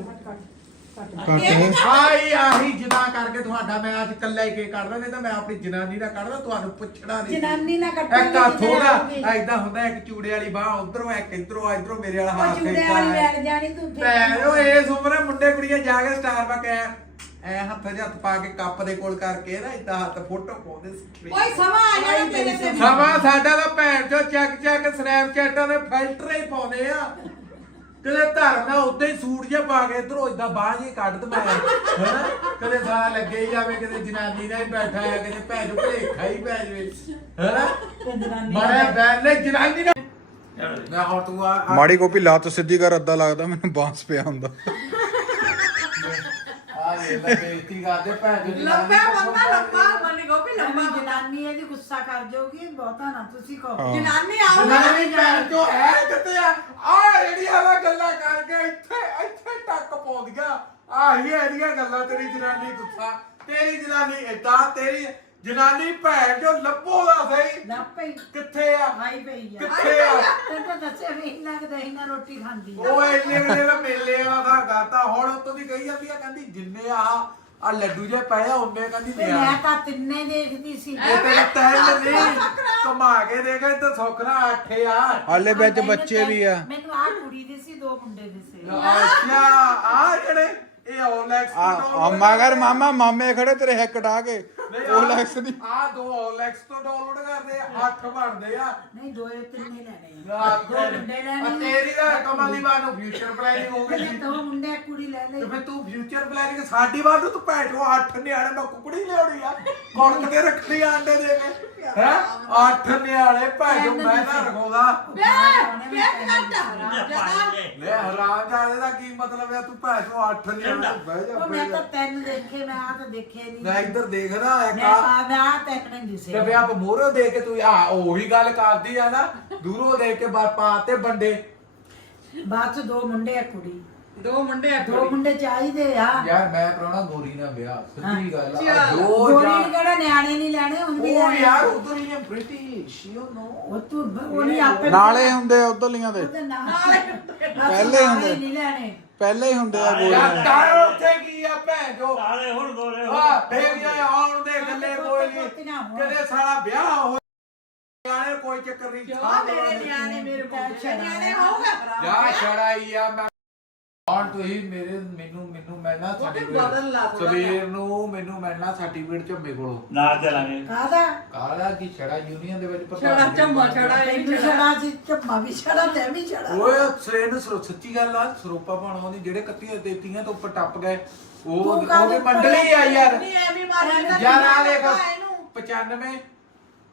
S2: ਕੱਟ ਦੇ
S1: ਆਈ ਆਹੀ ਜਿਨਾ ਕਰਕੇ ਤੁਹਾਡਾ ਮੈਂ ਅੱਜ ਕੱਲਾ ਹੀ ਕੇ ਕੱਢਦਾ ਨਹੀਂ ਤਾਂ ਮੈਂ ਆਪਣੀ ਜਨਾਨੀ ਦਾ ਕੱਢਦਾ ਤੁਹਾਨੂੰ ਪੁੱਛਣਾ ਨਹੀਂ
S3: ਜਨਾਨੀ ਨਾ ਕੱਟਣ
S1: ਇੱਕ ਹੱਥ ਹੋਗਾ ਐਦਾਂ ਹੁੰਦਾ ਇੱਕ ਚੂੜੇ ਵਾਲੀ ਬਾਹ ਉਧਰੋਂ ਇੱਕ ਇਧਰੋਂ ਇਧਰੋਂ ਮੇਰੇ ਵਾਲਾ
S3: ਉਹ
S1: ਹੱਥ
S3: ਚੂੜੇ
S1: ਏਦਾਂ
S3: ਵਾਲੀ
S1: ਹੈ।
S3: ਮਿਲ ਜਾਣੀ ਤੂੰ
S1: ਭੈਣ ਉਹ ਇਸ ਉਮਰੇ ਮੁੰਡੇ ਕੁੜੀਆਂ ਜਾ ਕੇ ਸਟਾਰਬਕ ਐ ਐ ਹੱਥ 'ਚ ਹੱਥ ਪਾ ਕੇ ਕੱਪ ਦੇ ਕੋਲ ਕਰਕੇ ਨਾ ਇਦਾਂ ਹੱਥ ਫੋਟੋ ਪਾਉਂਦੇ ਸੀ
S4: ਓਏ ਸਮਾਂ ਆ ਜਾਣਾ ਤੇਰੇ ਤੇ
S1: ਸਮਾਂ ਸਾਡਾ ਤਾਂ ਭੈਣ ਚੋ ਚੱਕ ਚੱਕ ਸਨੈਪਚੈਟਾਂ ਦੇ ਫਿਲਟਰ ਹੀ ਪਾਉਂਦੇ ਆ ਕਦੇ ਧਰਨਾ ਉੱਤੇ ਹੀ ਸੂਟ ਜਿਹਾ ਪਾ ਕੇ ਇਧਰੋਂ ਇਦਾਂ ਬਾਹ ਜੀ ਕੱਢ ਦਮਾ ਹੈਨਾ ਕਦੇ ਸਾਰਾ ਲੱਗੇ ਹੀ ਜਾਵੇ ਕਦੇ ਜਨਾਨੀ ਨਾਲ ਹੀ ਬੈਠਾ ਆ ਕਦੇ ਭੈਣ ਨੂੰ ਭਲੇਖਾ ਹੀ ਪੈ ਜਾਵੇ ਹੈਨਾ
S3: ਜਨਾਨੀ
S1: ਮਾਰੇ ਬੈਨ ਨੇ ਜਨਾਨੀ ਨਾਲ ਮੈਂ ਹੁਣ ਤੂੰ ਆ ਆ-
S2: ਮਾੜੀ ਕੋਪੀ ਲੱਤ ਸਿੱਧੀ ਕਰ ਅੱਧਾ ਲੱਗਦਾ ਮੈਨੂੰ ਬਾਂਸ ਪਿਆ ਹੁੰਦਾ
S1: ਆ ਲੈ ਲੈ ਬੇਇੱਜ਼ਤੀ ਕਰਦੇ ਭੈਣ ਜੋ
S4: ਲੰਬਾ ਬੰਦਾ ਲੰਬਾ ਮੰਨ ਗੋ ਵੀ ਲੰਬਾ
S3: ਲੰਬਾ ਜਨਾਨੀ ਇਹਦੀ ਗੁੱਸਾ ਕਰ ਜਾਊਗੀ ਬਹੁਤਾ ਨਾ ਤੁਸੀਂ ਕਹੋ
S2: ਹਾਂ।
S4: ਜਨਾਨੀ ਆਉਗੀ
S1: ਜਨਾਨੀ ਭੈਣ ਚੋ ਐ ਕਿੱਥੇ ਆ ਆ ਜਿਹੜੀਆਂ ਵਾ ਗੱਲਾਂ ਕਰਕੇ ਇੱਥੇ ਇੱਥੇ ਟੱਕ ਪਾਉਂਦੀਆਂ ਆਹੀ ਇਹਦੀਆਂ ਗੱਲਾਂ ਤੇਰੀ ਜਨਾਨੀ ਗੁੱਸਾ ਤੇਰੀ ਜਨਾਨੀ ਏਦਾਂ ਤੇਰੀ ਜਨਾਨੀ ਭੈਣ ਚੋ ਲੱਭੋ ਦਾ ਸਹੀ
S3: ਲੱਪੇ
S1: ਕਿੱਥੇ ਆ
S3: ਆਈ ਪਈ ਆ
S1: ਕਿੱਥੇ ਆ
S3: ਤੈਨੂੰ ਤਾਂ ਦੱਸਿਆ ਵੀ ਇੰਨਾ ਕਿ ਦਹੀਂ ਨਾਲ ਰੋਟੀ ਖਾਂਦੀ ਆ
S1: ਉਹ ਇੰਨੇ ਵੇਲੇ ਦਾ ਮੇਲੇ ਵਾਲਾ ਦਾ ਗਾਤਾ ਹੁਣ ਉਤੋਂ ਦੀ ਕਹੀ ਜਾਂਦੀ ਆ ਕਹਿੰਦੀ ਜਿੰਨੇ ਆ ਆ ਲੱਡੂ ਜੇ ਪਏ ਆ ਉਹਨੇ ਕਹਿੰਦੀ
S3: ਤੇ
S1: ਲਿਆ
S3: ਮੈਂ ਤਾਂ ਤਿੰਨੇ ਦੇਖਦੀ ਸੀ
S1: ਇਹ ਤੇਰੇ ਤੈਨ ਨਹੀਂ ਕਮਾ ਕੇ ਦੇਖੇ ਤੇ ਸੁਖਣਾ ਅੱਠੇ ਆ
S2: ਹਾਲੇ ਵਿੱਚ ਬੱਚੇ ਵੀ ਆ
S3: ਮੈਨੂੰ ਆ ਕੁੜੀ ਦੇ ਸੀ ਦੋ ਮੁੰਡੇ ਦੇ ਸੀ
S1: ਅੱਛਾ ਆ ਜਿਹੜੇ ਇਹ ਔਲੈਕਸ
S2: ਆ ਮਗਰ ਮਾਮਾ ਮਾਮੇ ਖੜੇ ਤੇਰੇ ਹਿੱਕ ਢਾ ਕੇ Rolex ਦੀ।
S1: ਆ ਦੋ ਔਲੈਕਸ ਤੋਂ ਡਾਊਨਲੋਡ ਕਰਦੇ ਆ ਅੱਠ ਬਣਦੇ ਆ
S3: ਨਹੀਂ ਦੋ ਤਿੰਨੇ ਲੈਣੇ ਆ
S1: ਨਾ
S3: ਦੋ ਮੁੰਡੇ ਲੈਣੇ
S1: ਆ ਤੇਰੀ ਦਾ ਕਮਲ ਦੀ ਬਾਤ ਨੂੰ ਫਿਊਚਰ ਪਲੈਨਿੰਗ ਹੋ ਗਈ
S3: ਪਹਿਲੇ ਦੋ ਮੁੰਡੇ ਇੱਕ ਕੁੜੀ ਲੈ
S1: ਤੇ
S3: ਲਈ
S1: ਫਿਰ ਤੂੰ ਫਿਊਚਰ ਪਲੈਨਿੰਗ ਸਾਡੀ ਬਾਤ ਨੂੰ ਤੂੰ ਭੈਣ ਚੋ ਅੱਠ ਨਿਆਣੇ ਮੈਂ ਕੁਕੜੀ ਲਿਆਉਣੀ ਆ ਕਣਕ ਤੇ ਰੱਖਣੀ ਆ ਆਂਡੇ ਦੇ ਕੇ ਹੈ ਅੱਠ ਨਿਆਣੇ ਭੈਣ ਚੋ ਮੈਂ ਨਾ ਰਖਾਉਂਦਾ
S4: ਬੇ ਬੇ ਕੱਟ
S1: ਲੈ ਹਰਾਮ ਜਾਦੇ ਦਾ ਕੀ ਮਤਲਬ ਹੈ ਤੂੰ ਭੈਣ ਚੋ ਅੱਠ ਨਿਆਣੇ ਬਹਿ ਜਾ
S3: ਉਹ
S1: ਬਹਿ
S3: ਮੈਂ
S1: ਜਾ
S3: ਤਾਂ ਤਿੰਨ ਦੇਖੇ ਮੈਂ ਆ ਤਾਂ ਦੇਖੇ ਨਹੀਂ
S1: ਮੈਂ ਇੱਧਰ ਦੇਖਦਾ ਇੱਕ
S3: ਮੈਂ
S1: ਆ
S3: ਆ ਮੈਂ ਆ ਤਿੰਨ ਨਹੀਂ ਦਿਸੇ
S1: ਤੇ ਫਿਰ ਆਪ ਮੋਹਰੋਂ ਦੇਖ ਕੇ ਤੂੰ ਆ ਉਹੀ ਗੱਲ ਕਰਦੀ ਆ ਨਾ ਦੂਰੋਂ ਦੇਖ ਕੇ ਬਾ ਪਾਤੇ ਬੰਦੇ
S3: ਬਾਅਦ ਚ ਦੋ ਮੁੰਡੇ ਇੱਕ ਕੁੜੀ
S4: ਦੋ ਮੁੰਡੇ ਆ
S3: ਦੋ ਮੁੰਡੇ ਚਾਹੀਦੇ ਆ
S1: ਯਾਰ ਮੈਂ ਕਰਾਉਣਾ ਗੋਰੀ ਨਾਲ ਵਿਆਹ ਸਿੱਧੀ ਗੱਲ ਆ
S4: ਚੱਲ।
S1: ਦੋ
S3: ਗੋਰੀ
S1: ਜਾਂ
S3: ਨੂੰ ਕਿਹੜਾ ਨਿਆਣੇ ਨਹੀਂ ਲੈਣੇ ਹੁਣ ਵੀ
S1: ਉਹ
S3: ਲੈਣੇ
S1: ਯਾਰ ਉਧਰ ਹੀ ਬ੍ਰਿਟਿਸ਼ ਯੂ ਨੋ
S3: ਉਹ ਤੂੰ ਉਹ ਨਹੀਂ ਆਪੇ
S2: ਨਾਲੇ ਹੁੰਦੇ ਆ ਉਧਰਲੀਆਂ ਦੇ
S3: ਉਹਦੇ ਨਾਲ
S2: ਪਹਿਲੇ ਹੁੰਦੇ।
S3: ਨਹੀਂ ਲੈਣੇ
S2: ਪਹਿਲੇ ਹੀ ਹੁੰਦੇ ਆ
S1: ਯਾਰ
S2: ਗੋਲੀਆਂ
S1: ਤਾਰ ਉੱਥੇ ਕੀ ਆ ਭੈਣ ਜੋ
S5: ਨਾਲੇ ਹੁਣ ਗੋਰੇ
S1: ਆ ਫੇਰੀਆਂ ਆਉਣ ਦੇ ਗੱਲੇ ਕੋਈ ਨਹੀਂ ਕਦੇ ਸਾਲਾ ਵਿਆਹ ਹੋ ਨਿਆਣੇ ਕੋਈ ਚੱਕਰ ਨਹੀਂ
S4: ਜੋ ਮੇਰੇ ਨਿਆਣੇ ਮੇਰੇ ਮੁੰਡੇ ਨਿਆਣੇ ਹੋਊਗਾ
S1: ਜਾ ਛੜਾਈ ਆ ਮੈਂ ਹੁਣ ਤੁਸੀਂ ਮੇਰੇ ਮੈਨੂੰ ਮੈਨੂੰ ਮਿਲਣਾ
S4: ਬਦਲ ਲਾ
S1: ਸਰਟੀਫਿਕੇਟ
S4: ਥੋੜ੍ਹਾ
S1: ਸਵੇਰ ਨੂੰ ਮੈਨੂੰ ਮਿਲਣਾ ਸਰਟੀਫਿਕੇਟ ਝੰਮੇ ਕੋਲੋਂ
S5: ਨਾਲ ਚਲਾਂਗੇ
S3: ਕਾਹਦਾ
S1: ਕਾਲਾ ਕੀ ਛੜਾ ਯੂਨੀਅਨ ਦੇ ਵਿੱਚ
S4: ਛੜਾ ਝੰਮਾ ਛੜਾ ਇਹ
S3: ਤੈਨੂੰ ਛੜਾ ਸੀ ਝੱਮਾ ਵੀ ਛੜਾ ਤੇ ਵੀ ਛੜਾ
S1: ਓਏ ਸਵੇਰ ਨੂੰ ਸਰੋ- ਸੱਚੀ ਗੱਲ ਆ ਸਰੋਪਾ ਪਾਉਣਾ ਉਹਦੀ ਜਿਹੜੇ ਕੱਤੀਆਂ ਦੇਤੀਆਂ ਤੋਂ ਉੱਪਰ ਟੱਪ ਗਏ ਉਹ
S3: ਤੂੰ
S1: ਉਹ
S3: ਕਾਹਦੇ
S1: ਵੀ ਮੰਡਲੀ ਆ ਯਾਰ
S4: ਨਹੀਂ ਐਵੇਂ ਮਾਰੀ
S1: ਯਾਰ ਆ ਦੇਖ
S4: ਇਹਨੂੰ
S1: ਪਚਾਨਵੇਂ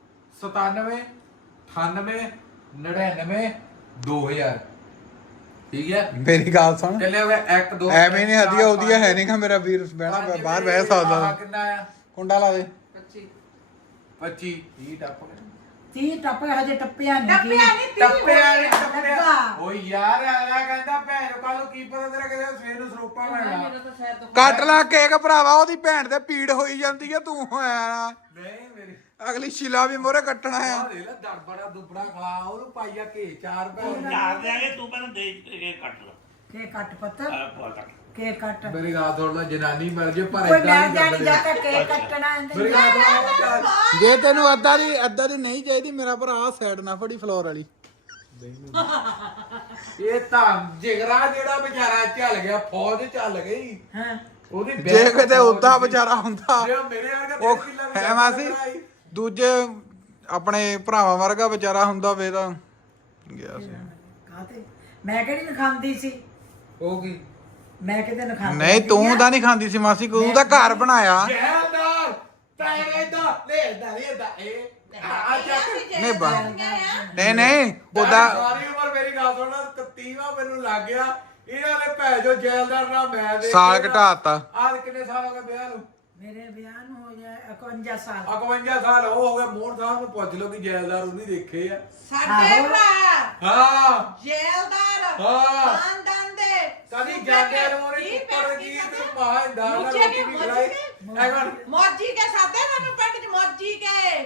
S1: ਸਤਾਨਵੇਂ ਅਠਾਨਵੇਂ ਨੜਿਨਵੇਂ ਦੋ ਹਜ਼ਾਰ ਠੀਕ ਹੈ
S2: ਮੇਰੀ ਗੱਲ ਸੁਣ
S1: ਚੱਲਿਆ ਵੇ ਇੱਕ ਦੋ
S2: ਐਵੇਂ ਨਹੀਂ ਹਦੀਆ ਉਹਦੀ ਹੈ ਨਹੀਂ ਮੇਰਾ ਵੀਰ ਬਹਿਣਾ ਬਾਹਰ ਬਹਿ
S1: ਆਹ
S2: ਸਕਦਾ
S1: ਕਿੰਨਾ ਆ
S2: ਕੁੰਡਾ ਲਾ ਦੇ
S1: ਪੱਚੀ ਪੱਚੀ ਤੀਹ ਟੱਪ ਗਏ
S3: ਤੀਹ ਟੱਪ ਹਜੇ ਟੱਪਿਆ ਨਹੀਂ
S4: ਟੱਪਿਆ ਨਹੀਂ
S1: ਟੱਪਿਆ ਨੀ ਟੱਪਿਆ
S3: ਲੱਗਾ।
S1: ਓ ਯਾਰ ਆਲਾ ਕਹਿੰਦਾ ਭੈਣ ਕੱਲ ਨੂੰ ਕੀ ਪਤਾ ਤੇਰਾ ਕਿਤੇ ਸਵੇਰ ਨੂੰ ਸਰੋਪਾ
S4: ਮੇਰਾ
S1: ਪੈਣਾ
S4: ਤਾਂ ਸ਼ਾਇਦ ਤੋਂ
S2: ਕੱਟ ਲਾ ਕੇਕ ਭਰਾਵਾ ਉਹਦੀ ਭੈਣ ਤੇ ਪੀੜ ਹੋਈ ਜਾਂਦੀ ਆ ਤੂੰ ਹੋਇਆ
S1: ਨਹੀਂ ਮੇਰੀ
S2: ਅਗਲੀ ਸ਼ਿਲਾ ਵੀ ਮੋਰੇ ਕੱਟਣਾ ਆ
S1: ਆਹ ਦੇ ਲੈ ਦਰਬੜਾ ਦੁਬੜਾ ਖਲਾ ਉਹਨੂੰ ਪਾਈਆ ਕੇ ਚਾਰ ਭੈਣ
S5: ਚਾਰ ਦਿਆਂਗੇ ਤੂੰ ਪਹਿਲਾਂ ਦੇ ਕੇ ਕੱਟ ਲਾ
S3: ਕੇ ਕੱਟ ਪੁੱਤ
S5: ਆ ਪਾ ਕੱਟ
S3: ਕੇ ਕੱਟ
S1: ਮੇਰੀ ਗੱਲ ਸੁਣ ਲੈ ਜਨਾਨੀ ਮਰ ਜੇ ਪਰ
S3: ਕੋਈ
S1: ਏਦਾਂ
S3: ਮੈਂ
S1: ਨਹੀਂ
S3: ਜਾਣੀ
S1: ਕਰਦੇ।
S3: ਜਾ ਕੇ ਕੇ ਕੱਟਣਾ
S1: ਮੇਰੀ ਗੱਲ ਸੁਣ ਲੈ,
S2: ਜੇ ਤੈਨੂੰ ਅੱਧਾ ਦੀ ਅੱਧਾ ਦੀ ਨਹੀਂ ਚਾਹੀਦੀ ਮੇਰਾ ਭਰਾ ਸਾਈਡ ਨਾ ਫੜੀ ਫਲੋਰ ਵਾਲੀ
S1: ਇਹ ਤਾਂ ਜਿਗਰਾ ਜਿਹੜਾ ਵਿਚਾਰਾ ਚੱਲ ਗਿਆ ਫੌਜ ਚੱਲ ਗਈ
S3: ਹਾਂ
S1: ਉਹਦੀ
S2: ਜੇ
S1: ਬੈਕ
S2: ਕਿਤੇ
S1: ਫੌਜ
S2: ਉੱਦਾਂ
S1: ਦੀ।
S2: ਵਿਚਾਰਾ ਹੁੰਦਾ
S1: ਜੇ ਉਹ ਮੇਰੇ ਵਰਗਾ
S2: ਉਹ
S1: ਤਿੰਨ ਕਿੱਲਾ
S2: ਹੈ
S1: ਵਿਚਾਰਾ
S2: ਮਾਸੀ
S1: ਕਰਾਈ।
S2: ਦੂਜੇ ਆਪਣੇ ਭਰਾਵਾਂ ਵਰਗਾ ਵਿਚਾਰਾ ਹੁੰਦਾ ਵੇ ਤਾਂ ਗਿਆ ਸੀ
S3: ਕਾਤੇ ਮੈਂ ਕਿਹੜੀ ਨ ਖਾਂਦੀ ਸੀ
S1: ਉਹ ਕੀ
S3: ਮੈਂ ਕਿਤੇ ਨ ਖਾਂਦੀ
S2: ਨਹੀਂ ਤੂੰ ਤਾਂ ਨਹੀਂ ਖਾਂਦੀ ਸੀ ਮਾਸੀ ਤੂੰ ਤਾਂ ਘਰ ਬਣਾਇਆ
S1: ਜਹਿਲਦਾਰ ਤੈਨੂੰ ਇਦਾਂ ਲੈ ਇਦਾਂ ਨਹੀਂ ਇਦਾਂ ਇਹ ਆ ਚੱਕ
S2: ਨਹੀਂ ਬਾ ਨਹੀਂ ਨਹੀਂ ਉਹਦਾ
S1: ਸਾਰੀ ਉਮਰ ਮੇਰੀ ਗੱਲ ਸੁਣ ਤੀਵਾ ਮੈਨੂੰ ਲੱਗ ਗਿਆ ਇਹਨਾਂ ਨੇ ਭੈ ਜੋ ਜੈਲਦਾਰ ਨਾਲ ਮੈਂ ਦੇ
S2: ਸਾਲ ਘਟਾਤਾ
S1: ਆਹ ਕਿੰਨੇ ਸਾਲ ਹੋ ਗਏ ਵਿਆਹ ਨੂੰ
S3: ਮੇਰੇ ਵਿਆਹ ਨੂੰ ਹੋ ਜਾਏ ਇਕਵੰਜਾ ਸਾਲ
S1: ਇਕਵੰਜਾ ਸਾਲ ਉਹ ਹੋ ਗਏ ਮੋਹਨ ਸਾਹਿਬ ਨੂੰ ਪੁੱਛ ਲਓ ਕਿ ਜੈਲਦਾਰ ਉਹਨੇ ਦੇਖੇ ਆ
S4: ਸਾਡੇ
S3: ਆਹੋ।
S4: ਭਰਾ
S1: ਹਾਂ
S4: ਜੇਲਦਾਰ
S1: ਹਾਂ।
S4: ਖਾਨਦਾਨ ਦੇ
S1: ਕਦੀ ਜਾਂਦੇ ਨੂੰ ਉਹਨੇ
S4: ਕੀ
S1: ਕੁੱਕਰ
S4: ਕੀ
S1: ਕੀ
S4: ਕਰਦੇ?
S1: ਤੇ ਮਾਂ ਦਾਲ ਨਾਲ
S4: ਮੁੱਛੇ
S1: ਰੋਟੀ
S4: ਕੇ
S1: ਵੀ
S4: ਮੁੱਛ
S1: ਖਲਾਈ
S4: ਕੇ।
S1: ਐਵੇਂ
S4: ਮੌਜੀ ਕੇ ਸਾਦੇ ਸਾਨੂੰ ਪਿੰਡ ਚ ਮੌਜੀ ਕੇ